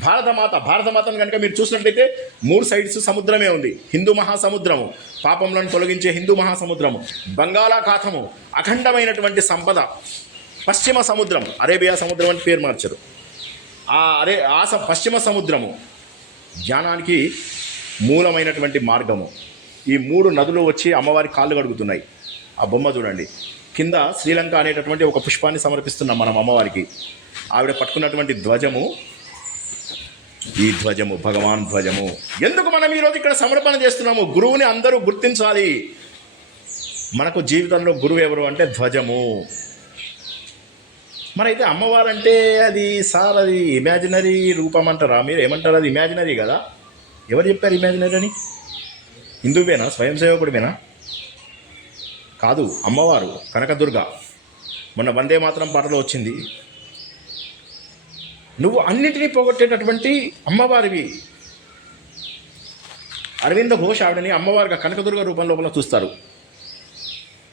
భారతమాతను కనుక మీరు చూసినట్లయితే 3 సైడ్స్ సముద్రమే ఉంది. హిందూ మహాసముద్రము, పాపంలను తొలగించే హిందూ మహాసముద్రము, బంగాళాఖాతము, అఖండమైనటువంటి సంపద, పశ్చిమ సముద్రం, అరేబియా సముద్రం అని పేరు మార్చారు. పశ్చిమ సముద్రము జ్ఞానానికి మూలమైనటువంటి మార్గము. ఈ 3 నదులు వచ్చి అమ్మవారి కాళ్ళు కడుగుతున్నాయి. ఆ బొమ్మ చూడండి, కింద శ్రీలంక అనేటటువంటి ఒక పుష్పాన్ని సమర్పిస్తున్నాం మనం అమ్మవారికి. ఆవిడ పట్టుకున్నటువంటి ధ్వజము ఈ ధ్వజము, భగవాన్ ధ్వజము. ఎందుకు మనం ఈరోజు ఇక్కడ సమర్పణ చేస్తున్నాము? గురువుని అందరూ గుర్తించాలి. మనకు జీవితంలో గురువు ఎవరు అంటే ధ్వజము. మరి అయితే అమ్మవారంటే అది సార్ అది ఇమాజినరీ రూపం అంటారా? మీరు ఏమంటారు? అది ఇమాజినరీ కదా? ఎవరు చెప్పారు ఇమాజినరీ అని? హిందువేనా? స్వయం సేవకుడివేనా? కాదు, అమ్మవారు కనకదుర్గ. మొన్న వందే మాత్రం పాటలో వచ్చింది. నువ్వు అన్నిటినీ పోగొట్టేటటువంటి అమ్మవారివి. అరవింద ఘోష్ ఆవిడని అమ్మవారిగా కనకదుర్గ రూపం లోపల చూస్తారు.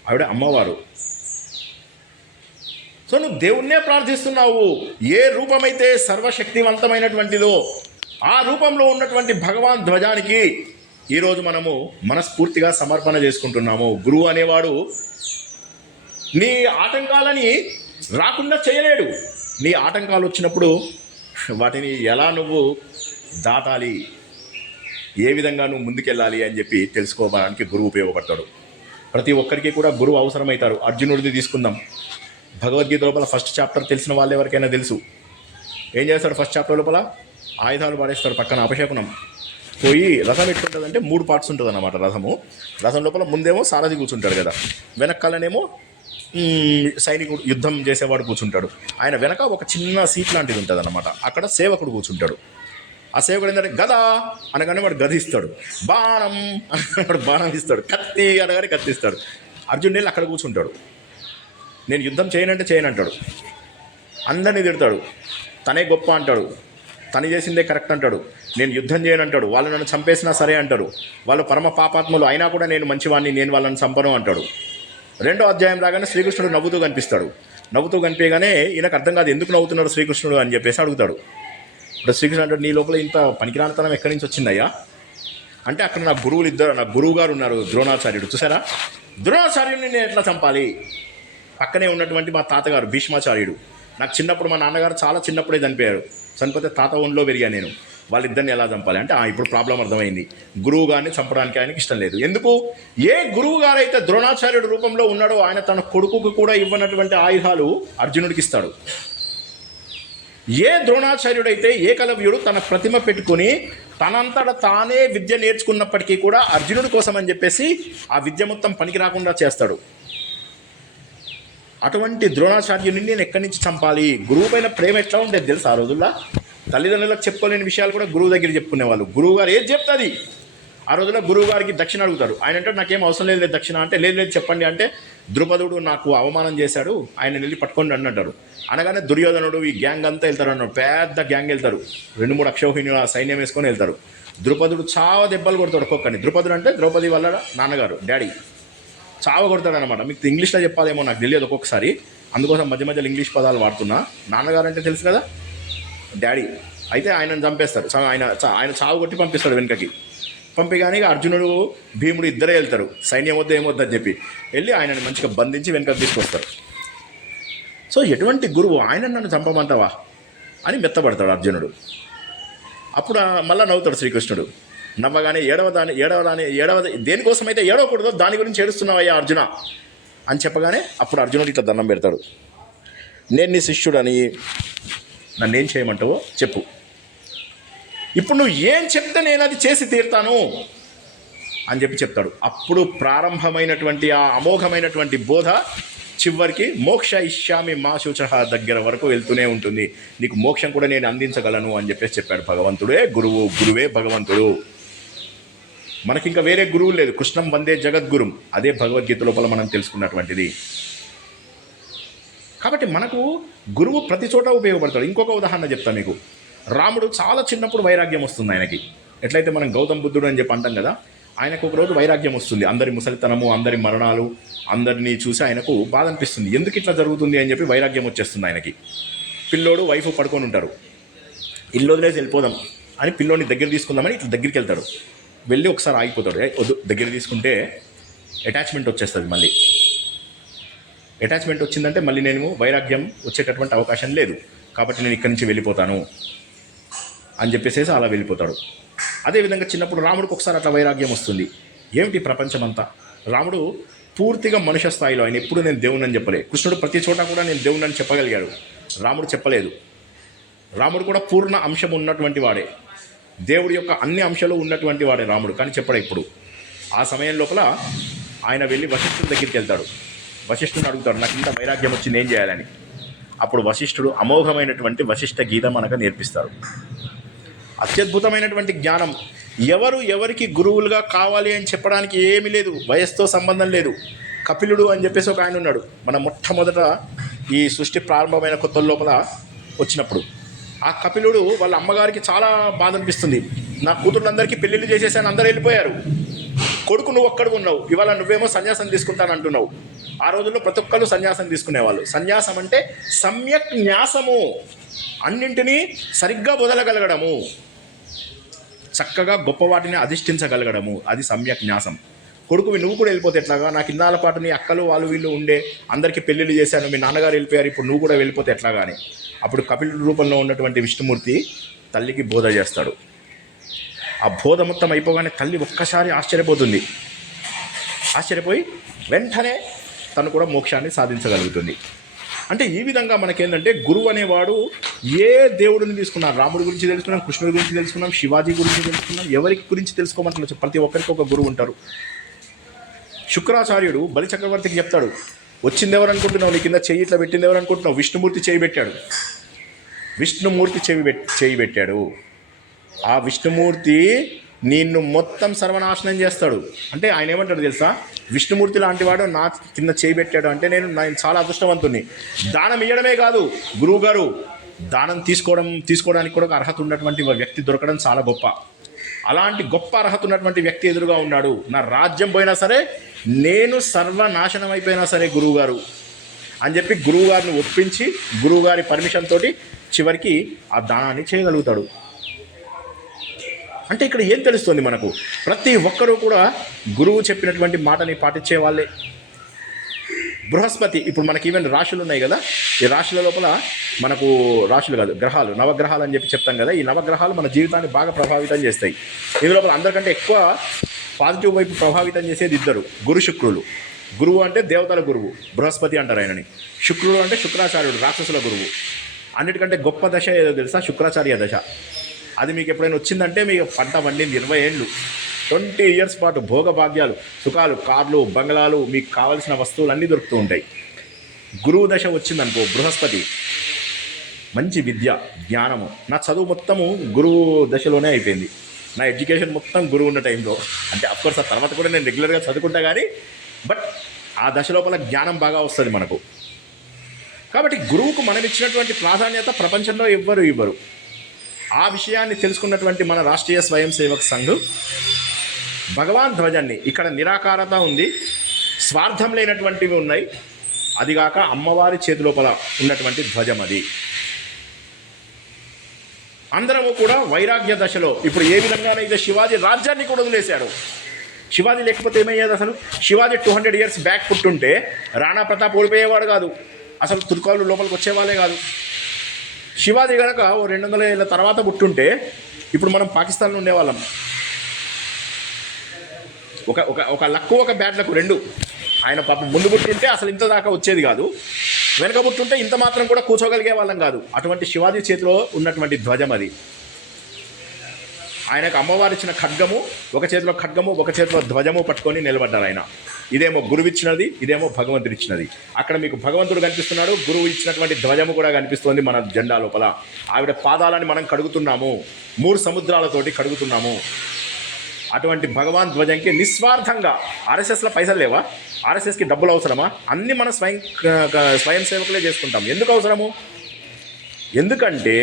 ఆవిడ అమ్మవారు. సో నువ్వు దేవుణ్ణే ప్రార్థిస్తున్నావు. ఏ రూపమైతే సర్వశక్తివంతమైనటువంటిదో ఆ రూపంలో ఉన్నటువంటి భగవాన్ ధ్వజానికి ఈరోజు మనము మనస్ఫూర్తిగా సమర్పణ చేసుకుంటున్నాము. గురువు అనేవాడు నీ ఆటంకాలని రాకుండా చేయలేడు. నీ ఆటంకాలు వచ్చినప్పుడు వాటిని ఎలా నువ్వు దాటాలి, ఏ విధంగా నువ్వు ముందుకెళ్ళాలి అని చెప్పి తెలుసుకోవడానికి గురువు ఉపయోగపడతాడు. ప్రతి ఒక్కరికి కూడా గురువు అవసరమవుతారు. అర్జునుడిని తీసుకుందాం. భగవద్గీత లోపల ఫస్ట్ చాప్టర్ తెలిసిన వాళ్ళు ఎవరికైనా తెలుసు. ఏం చేస్తాడు? ఫస్ట్ చాప్టర్ లోపల ఆయుధాలు పాడేస్తాడు. పక్కన అపశకునం పోయి రథం ఎట్లుంటుందంటే 3 పార్ట్స్ ఉంటుంది అన్నమాట. రథం లోపల ముందేమో సారథి కూర్చుంటాడు కదా, వెనకాలనేమో సైనికుడు యుద్ధం చేసేవాడు కూర్చుంటాడు. ఆయన వెనక ఒక చిన్న సీట్ లాంటిది ఉంటుంది అన్నమాట. అక్కడ సేవకుడు కూర్చుంటాడు. ఆ సేవకుడు ఏంటంటే గద అనగానే వాడు గద ఇస్తాడు, బాణం అనగానే బాణం ఇస్తాడు, కత్తి అనగానే కత్తి ఇస్తాడు. అర్జునుడు వెళ్ళి అక్కడ కూర్చుంటాడు. నేను యుద్ధం చేయనంటాడు. అందరినీ తిడతాడు. తనే గొప్ప అంటాడు. తను చేసిందే కరెక్ట్ అంటాడు. నేను యుద్ధం చేయనంటాడు. వాళ్ళు నన్ను చంపేసినా సరే అంటాడు. వాళ్ళు పరమ పాపాత్ములు అయినా కూడా నేను మంచివాడిని, నేను వాళ్ళని చంపను అంటాడు. 2వ అధ్యాయం రాగానే శ్రీకృష్ణుడు నవ్వుతూ కనిపిస్తాడు. నవ్వుతూ కనిపించగానే ఈయనకు అర్థం కాదు ఎందుకు నవ్వుతున్నాడు శ్రీకృష్ణుడు అని చెప్పేసి అడుగుతాడు. ఇప్పుడు శ్రీకృష్ణుడు అంటాడు, నీ లోపల ఇంత పనికిరానితనం ఎక్కడి నుంచి వచ్చిందయ్యా అంటే, అక్కడ నా గురువు గారు ఉన్నారు, ద్రోణాచార్యుడు. చూసారా? ద్రోణాచార్యుడిని నేను ఎట్లా చంపాలి? పక్కనే ఉన్నటువంటి మా తాతగారు భీష్మాచార్యుడు. నాకు చిన్నప్పుడు మా నాన్నగారు చాలా చిన్నప్పుడే చనిపోతే తాత ఒంట్లో పెరిగా నేను. వాళ్ళిద్దరిని ఎలా చంపాలి అంటే ఇప్పుడు ప్రాబ్లం అర్థమైంది. గురువు గారిని చంపడానికి ఆయనకి ఇష్టం లేదు. ఎందుకు? ఏ గురువు గారైతే ద్రోణాచార్యుడు రూపంలో ఉన్నాడో ఆయన తన కొడుకుకు కూడా ఇవ్వనటువంటి ఆయుధాలు అర్జునుడికి ఇస్తాడు. ఏ ద్రోణాచార్యుడైతే ఏకలవ్యుడు తన ప్రతిమ పెట్టుకుని తనంతట తానే విద్య నేర్చుకున్నప్పటికీ కూడా అర్జునుడి కోసం అని చెప్పేసి ఆ విద్య మొత్తం పనికి రాకుండా చేస్తాడు. అటువంటి ద్రోణాచార్యుని నేను ఎక్కడి నుంచి చంపాలి? గురువు పైన ప్రేమ ఎట్లా ఉండేది తెలుసు? ఆ రోజుల్లో తల్లిదండ్రులకు చెప్పుకోలేని విషయాలు కూడా గురువు దగ్గర చెప్పుకునేవాళ్ళు. గురువు గారు ఏది చెప్తుంది ఆ రోజుల్లో గురువు గారికి దక్షిణ అడుగుతాడు. ఆయన అంటే నాకేం అవసరం లేదు దక్షిణ అంటే, లేదు చెప్పండి అంటే, ద్రుపదుడు నాకు అవమానం చేశాడు, ఆయన వెళ్ళి పట్టుకోండి అంటారు. అనగానే దుర్యోధనుడు ఈ గ్యాంగ్ అంతా వెళ్తారు అన్నాడు. పెద్ద గ్యాంగ్ వెళ్తారు. 2-3 అక్షౌహిణులు ఆ సైన్యం వేసుకొని వెళ్తారు. ద్రుపదుడు చావ దెబ్బలు కొడతాడు ఒక్కొక్కరిని. ద్రుపదుడు అంటే ద్రౌపది వాళ్ళ నాన్నగారు, డాడీ. చావ కొడతాడు అనమాట. మీకు ఇంగ్లీష్లో చెప్పాలేమో నాకు తెలియదు ఒక్కొక్కసారి, అందుకోసం మధ్యలో ఇంగ్లీష్ పదాలు వాడుతున్నా. నాన్నగారు అంటే తెలుసు కదా, డాడీ. అయితే ఆయనను చంపేస్తారు. ఆయన చావు కొట్టి పంపిస్తాడు వెనుకకి. పంపిగానే అర్జునుడు భీముడు ఇద్దరే వెళ్తారు. సైన్యం వద్ద ఏమొద్దని చెప్పి వెళ్ళి ఆయనని మంచిగా బంధించి వెనుకకి తీసుకొస్తారు. సో ఎటువంటి గురువు ఆయన నన్ను చంపమంటావా అని మెత్తబడతాడు అర్జునుడు. అప్పుడు మళ్ళీ నవ్వుతాడు శ్రీకృష్ణుడు. నవ్వగానే ఏడవది దేనికోసమైతే ఏడవకూడదో దాని గురించి ఏడుస్తున్నావయ్యా అర్జున అని చెప్పగానే అప్పుడు అర్జునుడు ఇట్లా దండం పెడతాడు. నేను నీ శిష్యుడని, నన్ను ఏం చేయమంటావో చెప్పు. ఇప్పుడు నువ్వు ఏం చెప్తే నేను అది చేసి తీరుతాను అని చెప్తాడు. అప్పుడు ప్రారంభమైనటువంటి ఆ అమోఘమైనటువంటి బోధ చివరికి మోక్ష ఇష్యామి మా శుచః దగ్గర వరకు వెళ్తూనే ఉంటుంది. నీకు మోక్షం కూడా నేను అందించగలను అని చెప్పాడు భగవంతుడే. గురువే భగవంతుడు. మనకింకా వేరే గురువు లేదు. కృష్ణం వందే జగద్గురుం, అదే భగవద్గీత లోపల మనం తెలుసుకున్నటువంటిది. కాబట్టి మనకు గురువు ప్రతి చోట ఉపయోగపడతాడు. ఇంకొక ఉదాహరణ చెప్తాను మీకు. రాముడు చాలా చిన్నప్పుడు వైరాగ్యం వస్తుంది ఆయనకి. ఎట్లయితే మనం గౌతమ బుద్ధుడు అని చెప్పి అంటాం కదా, ఆయనకు ఒకరోజు వైరాగ్యం వస్తుంది. అందరి ముసలితనము, అందరి మరణాలు, అందరినీ చూసి ఆయనకు బాధ అనిపిస్తుంది. ఎందుకు ఇట్లా జరుగుతుంది అని చెప్పి వైరాగ్యం వచ్చేస్తుంది ఆయనకి. పిల్లోడు వైఫ్ పడుకొని ఉంటారు. ఇల్లు వదిలేసి వెళ్ళిపోదాం అని పిల్లోని దగ్గర తీసుకుందామని ఇట్లా దగ్గరికి వెళ్తాడు. వెళ్ళి ఒకసారి ఆగిపోతాడు. వద్దు, దగ్గర తీసుకుంటే అటాచ్మెంట్ వచ్చేస్తుంది. మళ్ళీ అటాచ్మెంట్ వచ్చిందంటే మళ్ళీ నేను వైరాగ్యం వచ్చేటటువంటి అవకాశం లేదు, కాబట్టి నేను ఇక్కడి నుంచి వెళ్ళిపోతాను అని చెప్పేసి అలా వెళ్ళిపోతాడు. అదేవిధంగా చిన్నప్పుడు రాముడికి ఒకసారి అట్లా వైరాగ్యం వస్తుంది. ఏమిటి ప్రపంచమంతా? రాముడు పూర్తిగా మనుష్య స్థాయిలో, ఆయన ఎప్పుడు నేను దేవుణ్ణి అని చెప్పలే. కృష్ణుడు ప్రతి చోట కూడా నేను దేవుణ్ణి అని చెప్పగలిగాడు. రాముడు చెప్పలేదు. రాముడు కూడా పూర్ణ అంశం ఉన్నటువంటి వాడే, దేవుడి యొక్క అన్ని అంశాలు ఉన్నటువంటి వాడే రాముడు, కానీ చెప్పడు ఇప్పుడు. ఆ సమయం లోపల ఆయన వెళ్ళి వశిష్ఠుడి దగ్గరికి వెళ్తాడు. వశిష్ఠుని అడుగుతాడు, నాకు ఇంత వైరాగ్యం వచ్చింది ఏం చేయాలని. అప్పుడు వశిష్ఠుడు అమోఘమైనటువంటి వశిష్ఠ గీత మనకు నేర్పిస్తారు. అత్యద్భుతమైనటువంటి జ్ఞానం. ఎవరు ఎవరికి గురువులుగా కావాలి అని చెప్పడానికి ఏమీ లేదు, వయస్సుతో సంబంధం లేదు. కపిలుడు అని చెప్పేసి ఒక ఆయన ఉన్నాడు. మన మొట్టమొదట ఈ సృష్టి ప్రారంభమైన కొత్త లోపల వచ్చినప్పుడు ఆ కపిలుడు వాళ్ళ అమ్మగారికి చాలా బాధ అనిపిస్తుంది. నా కూతురులందరికీ పెళ్ళిళ్ళు చేసేసాను, అందరూ వెళ్ళిపోయారు, కొడుకు నువ్వు ఒక్కడు ఉన్నావు, ఇవాళ నువ్వేమో సన్యాసం తీసుకుంటాను అంటున్నావు. ఆ రోజుల్లో ప్రతి ఒక్కళ్ళు సన్యాసం తీసుకునేవాళ్ళు. సన్యాసం అంటే సమ్యక్ న్యాసము, అన్నింటినీ సరిగ్గా వదలగలగడము, చక్కగా గొప్ప వాటిని అధిష్ఠించగలగడము, అది సమ్యక్ న్యాసం. కొడుకువి నువ్వు కూడా వెళ్ళిపోతే ఎట్లాగా, నాకు ఇన్నాళ్ళ పాటు నీ అక్కలు వాళ్ళు వీళ్ళు ఉండే అందరికీ పెళ్ళిళ్ళు చేశాను, మీ నాన్నగారు వెళ్ళిపోయారు, ఇప్పుడు నువ్వు కూడా వెళ్ళిపోతే ఎట్లాగా అని అప్పుడు కపిలుడి రూపంలో ఉన్నటువంటి విష్ణుమూర్తి తల్లికి బోధ చేస్తాడు. ఆ బోధ మొత్తం అయిపోగానే తల్లి ఒక్కసారి ఆశ్చర్యపోతుంది. ఆశ్చర్యపోయి వెంటనే తను కూడా మోక్షాన్ని సాధించగలుగుతుంది. అంటే ఈ విధంగా మనకేంటంటే గురువు అనేవాడు ఏ దేవుడిని తీసుకున్నాం, రాముడి గురించి తెలుసుకున్నాం, కృష్ణుడి గురించి తెలుసుకున్నాం, శివాజీ గురించి తెలుసుకున్నాం, ఎవరికి గురించి తెలుసుకోమంటున్నాం, ప్రతి ఒక్కరికి ఒక గురువు ఉంటారు. శుక్రాచార్యుడు బలి చక్రవర్తికి చెప్తాడు, వచ్చింది ఎవరు అనుకుంటున్నావు, నీ కింద చెయ్యి ఇట్లా పెట్టింది ఎవరు అనుకుంటున్నావు, విష్ణుమూర్తి చేయి పెట్టాడు. విష్ణుమూర్తి చేయి పెట్టాడు. ఆ విష్ణుమూర్తి నిన్ను మొత్తం సర్వనాశనం చేస్తాడు. అంటే ఆయన ఏమంటాడు తెలుసా, విష్ణుమూర్తి లాంటి వాడు నా కింద చేయి పెట్టాడు అంటే నేను చాలా అదృష్టవంతుణ్ణి. దానం ఇవ్వడమే కాదు, గురువు గారు దానం తీసుకోవడానికి కూడా ఒక అర్హత ఉన్నటువంటి వ్యక్తి దొరకడం చాలా గొప్ప. అలాంటి గొప్ప అర్హత ఉన్నటువంటి వ్యక్తి ఎదురుగా ఉన్నాడు. నా రాజ్యం పోయినా సరే, నేను సర్వనాశనం అయిపోయినా సరే గురువుగారు అని చెప్పి గురువుగారిని ఒప్పించి గురువుగారి పర్మిషన్ తోటి చివరికి ఆ దానాన్ని చేయగలుగుతాడు. అంటే ఇక్కడ ఏం తెలుస్తుంది మనకు, ప్రతి ఒక్కరూ కూడా గురువు చెప్పినటువంటి మాటని పాటించే వాళ్ళే. బృహస్పతి, ఇప్పుడు మనకి ఈవెన్ రాశులు ఉన్నాయి కదా, ఈ రాశుల లోపల మనకు రాశులు కాదు గ్రహాలు, నవగ్రహాలు అని చెప్పి చెప్తాం కదా, ఈ నవగ్రహాలు మన జీవితాన్ని బాగా ప్రభావితం చేస్తాయి. ఇందు లోపల అందరికంటే ఎక్కువ పాజిటివ్ వైపు ప్రభావితం చేసేది ఇద్దరు, గురు శుక్రులు. గురువు అంటే దేవతల గురువు, బృహస్పతి అంటారు ఆయనని. శుక్రుడు అంటే శుక్రాచార్యుడు, రాక్షసుల గురువు. అన్నిటికంటే గొప్ప దశ ఏదో తెలుసా, శుక్రాచార్య దశ. అది మీకు ఎప్పుడైనా వచ్చిందంటే మీకు పంట పండింది 20 ఏళ్ళు, 20 ఇయర్స్ పాటు భోగభాగ్యాలు, సుఖాలు, కార్లు, బంగ్లాలు, మీకు కావలసిన వస్తువులు అన్నీ దొరుకుతూ ఉంటాయి. గురువు దశ వచ్చిందనుకో, బృహస్పతి, మంచి విద్య, జ్ఞానము. నా చదువు మొత్తము గురువు దశలోనే అయిపోయింది, నా ఎడ్యుకేషన్ మొత్తం గురువు ఉన్న టైంలో. అంటే అఫ్కోర్స్ ఆ తర్వాత కూడా నేను రెగ్యులర్గా చదువుకుంటా కానీ, బట్ ఆ దశ లోపల జ్ఞానం బాగా వస్తుంది మనకు. కాబట్టి గురువుకు మనం ఇచ్చినటువంటి ప్రాధాన్యత ప్రపంచంలో ఎవ్వరు ఇవ్వరు. ఆ విషయాన్ని తెలుసుకున్నటువంటి మన రాష్ట్రీయ స్వయం సేవక్ సంఘ్ భగవాన్ ధ్వజాన్ని, ఇక్కడ నిరాకారత ఉంది, స్వార్థం లేనటువంటివి ఉన్నాయి, అదిగాక అమ్మవారి చేతి లోపల ఉన్నటువంటి ధ్వజం అది. అందరము కూడా వైరాగ్య దశలో, ఇప్పుడు ఏ విధంగానైతే శివాజీ రాజ్యాన్ని కూడా వదిలేశాడు. శివాజీ లేకపోతే ఏమయ్యేది అసలు? శివాజీ 200 ఇయర్స్ బ్యాక్ పుట్టుంటే రాణా ప్రతాప్ ఓడిపోయేవాడు కాదు, అసలు తుర్కాలు లోపలికి వచ్చేవాళ్ళే కాదు. శివాజీ కనుక ఓ 200 ఏళ్ళ తర్వాత పుట్టుంటే ఇప్పుడు మనం పాకిస్తాన్లో ఉండేవాళ్ళం. ఒక లక్కు ఒక బ్యాడ్ లక్కు రెండు. ఆయన పాపం ముందు పుట్టింటే అసలు ఇంత దాకా వచ్చేది కాదు, వెనక పుట్టుంటే ఇంత మాత్రం కూడా కూర్చోగలిగే వాళ్ళం కాదు. అటువంటి శివాజీ చేతిలో ఉన్నటువంటి ధ్వజం అది. ఆయనకు అమ్మవారు ఇచ్చిన ఖడ్గము, ఒక చేతిలో ఖడ్గము, ఒక చేతిలో ధ్వజము పట్టుకొని నిలబడ్డారు ఆయన. ఇదేమో గురువు ఇచ్చినది, ఇదేమో భగవంతుడు ఇచ్చినది. అక్కడ మీకు భగవంతుడు కనిపిస్తున్నాడు, గురువు ఇచ్చినటువంటి ధ్వజము కూడా కనిపిస్తుంది మన జెండా లోపల. ఆవిడ పాదాలని మనం కడుగుతున్నాము, 3 సముద్రాలతోటి కడుగుతున్నాము. అటువంటి భగవాన్ ధ్వజంకి నిస్వార్థంగా, ఆర్ఎస్ఎస్లో పైసలు లేవా, ఆర్ఎస్ఎస్కి డబ్బులు అవసరమా, అన్నీ మనం స్వయం సేవకులే చేసుకుంటాం. ఎందుకు అవసరము? ఎందుకంటే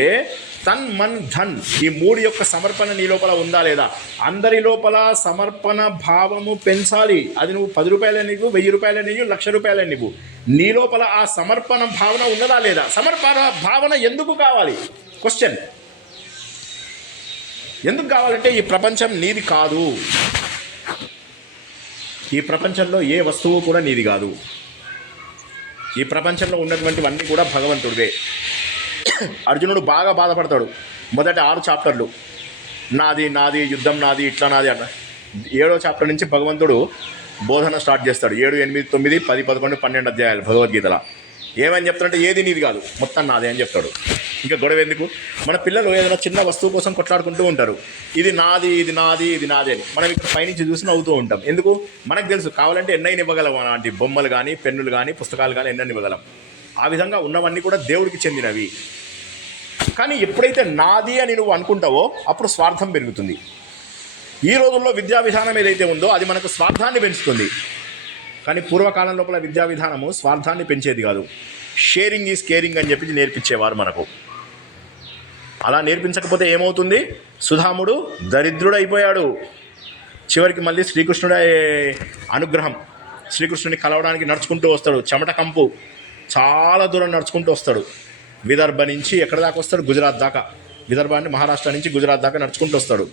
తన్ మన్ ధన్, ఈ 3 యొక్క సమర్పణ నీ లోపల ఉందా లేదా? అందరి లోపల సమర్పణ భావము పెంచాలి. అది నువ్వు 10 రూపాయలే నీవు, 1000 రూపాయలే నీవు, 1,00,000 రూపాయలే నీవు, నీ లోపల ఆ సమర్పణ భావన ఉన్నదా లేదా? సమర్పణ భావన ఎందుకు కావాలి? క్వశ్చన్. ఎందుకు కావాలంటే ఈ ప్రపంచం నీది కాదు, ఈ ప్రపంచంలో ఏ వస్తువు కూడా నీది కాదు, ఈ ప్రపంచంలో ఉన్నటువంటివన్నీ కూడా భగవంతుడివే. అర్జునుడు బాగా బాధపడతాడు. మొదటి 6 చాప్టర్లు నాది నాది, యుద్ధం నాది, ఇట్లా నాది అన్న. 7వ చాప్టర్ నుంచి భగవంతుడు బోధన స్టార్ట్ చేస్తాడు. 7, 8, 9, 10, 11, 12 అధ్యాయాలు భగవద్గీతలో. ఏమని చెప్తాడంటే ఏది నీది కాదు, మొత్తం నాదే అని చెప్తాడు. ఇంకా గొడవ ఎందుకు? మన పిల్లలు ఏదైనా చిన్న వస్తువు కోసం కొట్లాడుకుంటూ ఉంటారు, ఇది నాది, ఇది నాది, ఇది నాది అని. మనం ఇక్కడ పైనుంచి చూసి నవ్వుతూ ఉంటాం. ఎందుకు? మనకు తెలుసు కావాలంటే ఎన్నైనా ఇవ్వగలం, అలాంటి బొమ్మలు కానీ, పెన్నులు కానీ, పుస్తకాలు కానీ ఎన్నైనా ఇవ్వగలం. ఆ విధంగా ఉన్నవన్నీ కూడా దేవుడికి చెందినవి. కానీ ఎప్పుడైతే నాది అని నువ్వు అనుకుంటావో అప్పుడు స్వార్థం పెరుగుతుంది. ఈ రోజుల్లో విద్యా విధానం ఏదైతే ఉందో అది మనకు స్వార్థాన్ని పెంచుతుంది. కానీ పూర్వకాలం లోపల విద్యా విధానము స్వార్థాన్ని పెంచేది కాదు. షేరింగ్ ఈజ్ కేరింగ్ అని చెప్పి నేర్పించేవారు మనకు. అలా నేర్పించకపోతే ఏమవుతుంది? సుధాముడు దరిద్రుడైపోయాడు. చివరికి మళ్ళీ శ్రీకృష్ణుడే అనుగ్రహం. శ్రీకృష్ణుని కలవడానికి నడుచుకుంటూ వస్తాడు. చెమట కంపు, చాలా దూరం నడుచుకుంటూ వస్తాడు. విదర్భ నుంచి ఎక్కడ దాకా వస్తాడు? గుజరాత్ దాకా. విదర్భ అంటే మహారాష్ట్ర నుంచి గుజరాత్ దాకా నడుచుకుంటూ వస్తాడు.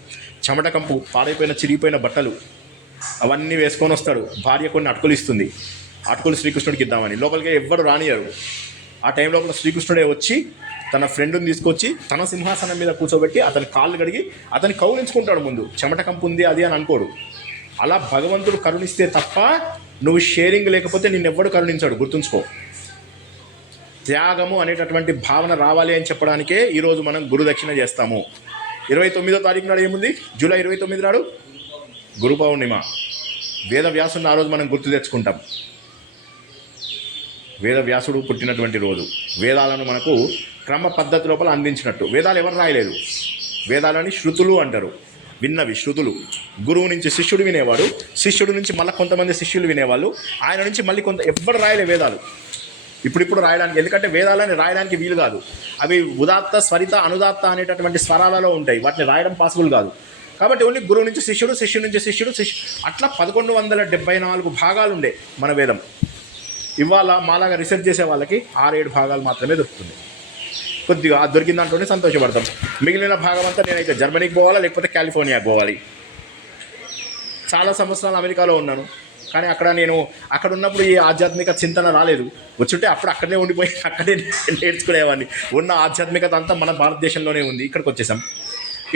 చెమట కంపు, పాడైపోయిన చిరిగిపోయిన బట్టలు అవన్నీ వేసుకొని వస్తాడు. భార్య కొన్ని అటుకులు ఇస్తుంది. అటుకులు శ్రీకృష్ణుడికి ఇద్దామని. లోపలికి ఎవ్వరు రానియరు. ఆ టైం లోపల శ్రీకృష్ణుడే వచ్చి తన ఫ్రెండ్ని తీసుకొచ్చి తన సింహాసనం మీద కూర్చోబెట్టి అతని కాళ్ళు కడిగి అతని కౌలించుకుంటాడు. ముందు చెమట కంపు ఉంది అది అని అనుకోడు. అలా భగవంతుడు కరుణిస్తే తప్ప నువ్వు షేరింగ్ లేకపోతే నిన్నెవ్వడు కరుణించాడు. గుర్తుంచుకో. త్యాగము అనేటటువంటి భావన రావాలి అని చెప్పడానికే ఈరోజు మనం గురుదక్షిణ చేస్తాము. 29వ తారీఖు నాడు ఏముంది? జూలై 29 నాడు గురు పౌర్ణిమ. వేదవ్యాసుని ఆ రోజు మనం గుర్తు తెచ్చుకుంటాం. వేదవ్యాసుడు పుట్టినటువంటి రోజు. వేదాలను మనకు క్రమ పద్ధతి లోపల అందించినట్టు. వేదాలు ఎవరు రాయలేదు. వేదాలని శృతులు అంటారు. విన్నవి శృతులు. గురువు నుంచి శిష్యుడు వినేవాడు, శిష్యుడు నుంచి మళ్ళీ కొంతమంది శిష్యులు వినేవాళ్ళు, ఆయన నుంచి మళ్ళీ ఎవ్వరు రాయలే వేదాలు. ఇప్పుడు రాయడానికి, ఎందుకంటే వేదాలని రాయడానికి వీలు కాదు. అవి ఉదాత్త, స్వరిత, అనుదాత్త అనేటటువంటి స్వరాలలో ఉంటాయి. వాటిని రాయడం పాసిబుల్ కాదు. కాబట్టి ఓన్లీ గురువు నుంచి శిష్యుడు, శిష్యుడు నుంచి శిష్యుడు, అట్లా 1174 భాగాలు ఉండే మన వేదం. ఇవాళ మాలాగా రీసెర్చ్ చేసే వాళ్ళకి 6-7 భాగాలు మాత్రమే దొరుకుతుంది. కొద్దిగా దొరికిన దాంట్లోనే సంతోషపడతాం. మిగిలిన భాగం అంతా నేనైతే జర్మనీకి పోవాలా, లేకపోతే కాలిఫోర్నియాకి పోవాలి. చాలా సంవత్సరాలు అమెరికాలో ఉన్నాను, కానీ అక్కడ ఉన్నప్పుడు ఈ ఆధ్యాత్మిక చింతన రాలేదు. వచ్చుంటే అక్కడనే ఉండిపోయి అక్కడే నేర్చుకునేవాడిని. ఉన్న ఆధ్యాత్మికత అంతా మన భారతదేశంలోనే ఉంది. ఇక్కడికి వచ్చేసాం.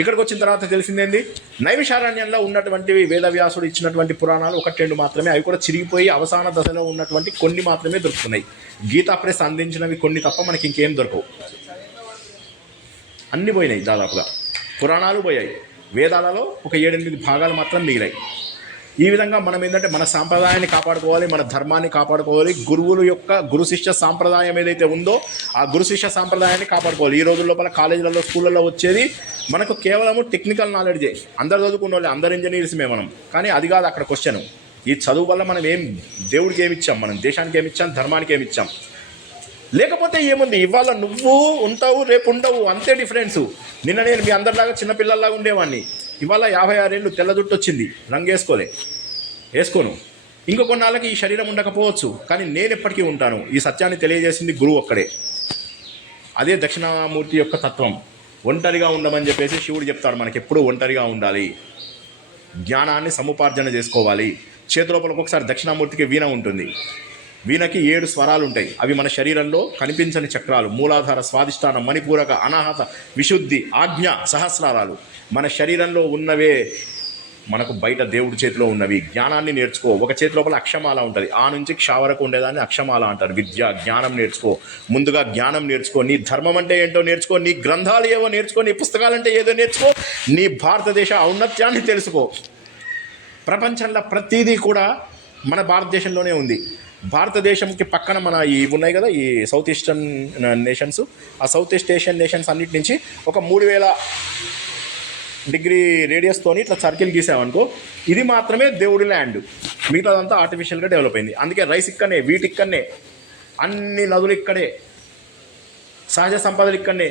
ఇక్కడికి వచ్చిన తర్వాత తెలిసిందేంది? నైమిషారణ్యంలో ఉన్నటువంటివి వేదవ్యాసుడు ఇచ్చినటువంటి పురాణాలు 1-2 మాత్రమే. అవి కూడా చిరిగిపోయి అవసాన దశలో ఉన్నటువంటి కొన్ని మాత్రమే దొరుకుతున్నాయి. గీతా ప్రెస్ అందించినవి కొన్ని తప్ప మనకి ఇంకేం దొరకవు. అన్నీ పోయినాయి. దాదాపుగా పురాణాలు పోయాయి. వేదాలలో ఒక 7-8 భాగాలు మాత్రం మిగిలాయి. ఈ విధంగా మనం ఏంటంటే మన సాంప్రదాయాన్ని కాపాడుకోవాలి, మన ధర్మాన్ని కాపాడుకోవాలి. గురువుల యొక్క గురు శిష్య సాంప్రదాయం ఏదైతే ఉందో ఆ గురు శిష్య సాంప్రదాయాన్ని కాపాడుకోవాలి. ఈ రోజుల లోపల కాలేజీలలో, స్కూళ్ళల్లో వచ్చేది మనకు కేవలము టెక్నికల్ నాలెడ్జే. అందరు చదువుకున్న వాళ్ళు, అందరు ఇంజనీర్స్మే మనం. కానీ అది కాదు అక్కడ క్వశ్చన్. ఈ చదువు వల్ల మనం దేవుడికి ఏమిచ్చాం, మనం దేశానికి ఏమిచ్చాం, ధర్మానికి ఏమిచ్చాం. లేకపోతే ఏముంది? ఇవాళ నువ్వు ఉంటావు, రేపు ఉండవు, అంతే డిఫరెన్సు. నిన్న నేను మీ అందరిలాగా చిన్నపిల్లల్లాగా ఉండేవాడిని. ఇవాళ 56 ఏళ్ళు తెల్ల జుట్టు వచ్చింది, రంగు వేసుకోను. ఇంకో కొన్నాళ్ళకి ఈ శరీరం ఉండకపోవచ్చు, కానీ నేను ఎప్పటికీ ఉంటాను. ఈ సత్యాన్ని తెలియజేసింది గురువు ఒక్కడే. అదే దక్షిణామూర్తి యొక్క తత్వం. ఒంటరిగా ఉండమని చెప్పేసి శివుడు చెప్తాడు. మనకి ఎప్పుడూ ఒంటరిగా ఉండాలి, జ్ఞానాన్ని సముపార్జన చేసుకోవాలి. చేతిలోపల ఒక్కొక్కసారి దక్షిణామూర్తికి వీణ ఉంటుంది. వీణకి 7 స్వరాలు ఉంటాయి. అవి మన శరీరంలో కనిపించని చక్రాలు. మూలాధార, స్వాదిష్టానం, మణిపూరక, అనాహత, విశుద్ధి, ఆజ్ఞ, సహస్రారాలు. మన శరీరంలో ఉన్నవే మనకు బయట దేవుడి చేతిలో ఉన్నవి. జ్ఞానాన్ని నేర్చుకో. ఒక చేతి లోపల అక్షమాల ఉంటుంది, ఆ నుంచి క్ష వరకు ఉండేదాన్ని అక్షమాల అంటారు. విద్య, జ్ఞానం నేర్చుకో. ముందుగా జ్ఞానం నేర్చుకో. నీ ధర్మం అంటే ఏంటో నేర్చుకో. నీ గ్రంథాలు ఏవో నేర్చుకో. నీ పుస్తకాలంటే ఏదో నేర్చుకో. నీ భారతదేశ ఔన్నత్యాన్ని తెలుసుకో. ప్రపంచంలో ప్రతిదీ కూడా మన భారతదేశంలోనే ఉంది. భారతదేశంకి పక్కన మన ఇవి ఉన్నాయి కదా, ఈ సౌత్ ఈస్టర్న్ నేషన్స్. ఆ సౌత్ ఈస్ట్ ఏషియన్ నేషన్స్ అన్నిటి నుంచి ఒక 3000 డిగ్రీ రేడియస్తోని ఇట్లా సర్కిల్ గీసామనుకో, ఇది మాత్రమే దేవుడి ల్యాండ్. మిగతాదంతా ఆర్టిఫిషియల్గా డెవలప్ అయింది. అందుకే రైస్ ఇక్కడనే, వీటి ఇక్కడనే, అన్ని నదులు ఇక్కడే, సహజ సంపదలు ఇక్కడనే,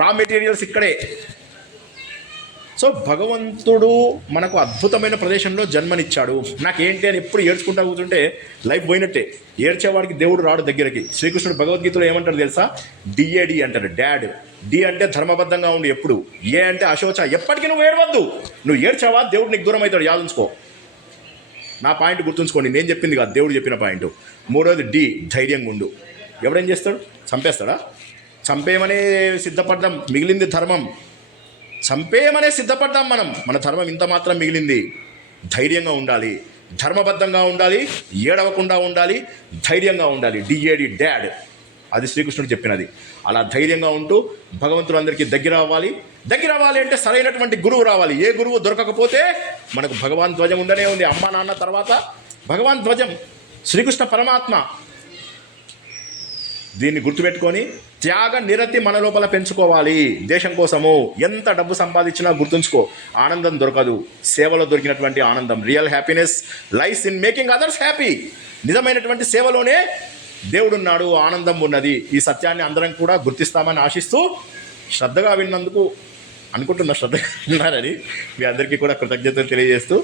రా మెటీరియల్స్ ఇక్కడే. సో భగవంతుడు మనకు అద్భుతమైన ప్రదేశంలో జన్మనిచ్చాడు. నాకేంటి అని ఎప్పుడు ఏడ్చుకుంటా కూర్చుంటే లైఫ్ పోయినట్టే. ఏడ్చేవాడికి దేవుడు రాడు దగ్గరికి. శ్రీకృష్ణుడు భగవద్గీతలో ఏమంటాడు తెలుసా? డిఏడి అంటాడు, డాడ్. డి అంటే ధర్మబద్ధంగా ఉండి ఎప్పుడు, ఏ అంటే అశోచ, ఎప్పటికీ నువ్వు ఏడవద్దు. నువ్వు ఏడ్చావా దేవుడు నీకు దూరం అవుతాడు. యాదుంచుకో. నా పాయింట్ గుర్తుంచుకోండి, నేను చెప్పింది కాదు, దేవుడు చెప్పిన పాయింట్. 3వది డి, ధైర్యంగా ఉండు. ఎవడేం చేస్తాడు? చంపేస్తాడా? చంపేయమనే సిద్ధపడ్డాం, మిగిలింది ధర్మం. చంపేయమనే సిద్ధపడ్డాం మనం, మన ధర్మం ఇంత మాత్రం మిగిలింది. ధైర్యంగా ఉండాలి, ధర్మబద్ధంగా ఉండాలి, ఏడవకుండా ఉండాలి, ధైర్యంగా ఉండాలి. D A D, dad. అది శ్రీకృష్ణుడు చెప్పినది. అలా ధైర్యంగా ఉంటూ భగవంతుడు అందరికీ దగ్గర అవ్వాలి. దగ్గర అవ్వాలి అంటే సరైనటువంటి గురువు రావాలి. ఏ గురువు దొరకకపోతే మనకు భగవాన్ ధ్వజం ఉండనే ఉంది. అమ్మ నాన్న తర్వాత భగవాన్ ధ్వజం శ్రీకృష్ణ పరమాత్మ. దీన్ని గుర్తుపెట్టుకొని త్యాగ నిరతి మన లోపల పెంచుకోవాలి. దేశం కోసము ఎంత డబ్బు సంపాదించినా గుర్తుంచుకో, ఆనందం దొరకదు. సేవలో దొరికినటువంటి ఆనందం, real happiness lies in making others happy. నిజమైనటువంటి సేవలోనే దేవుడున్నాడు, ఆనందం ఉన్నది. ఈ సత్యాన్ని అందరం కూడా గుర్తిస్తామని ఆశిస్తూ, శ్రద్ధగా విన్నందుకు అనుకుంటున్న శ్రద్ధగా విన్నారని మీ అందరికీ కూడా కృతజ్ఞతలు తెలియజేస్తూ,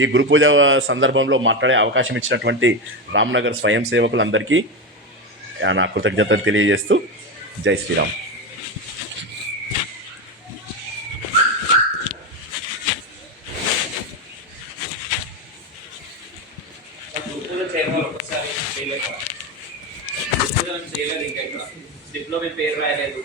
ఈ గురు పూజ సందర్భంలో మాట్లాడే అవకాశం ఇచ్చినటువంటి రామ్నగర్ స్వయం సేవకులందరికీ నా కృతజ్ఞతలు తెలియజేస్తూ, జై శ్రీరామ్. గ్రూపులో చేయడం వల్ల ఒకసారి చేయలేదు, చేయలేదు, ఇంకా ఇక్కడ స్లిప్లో మీ పేరు రాయలేదు.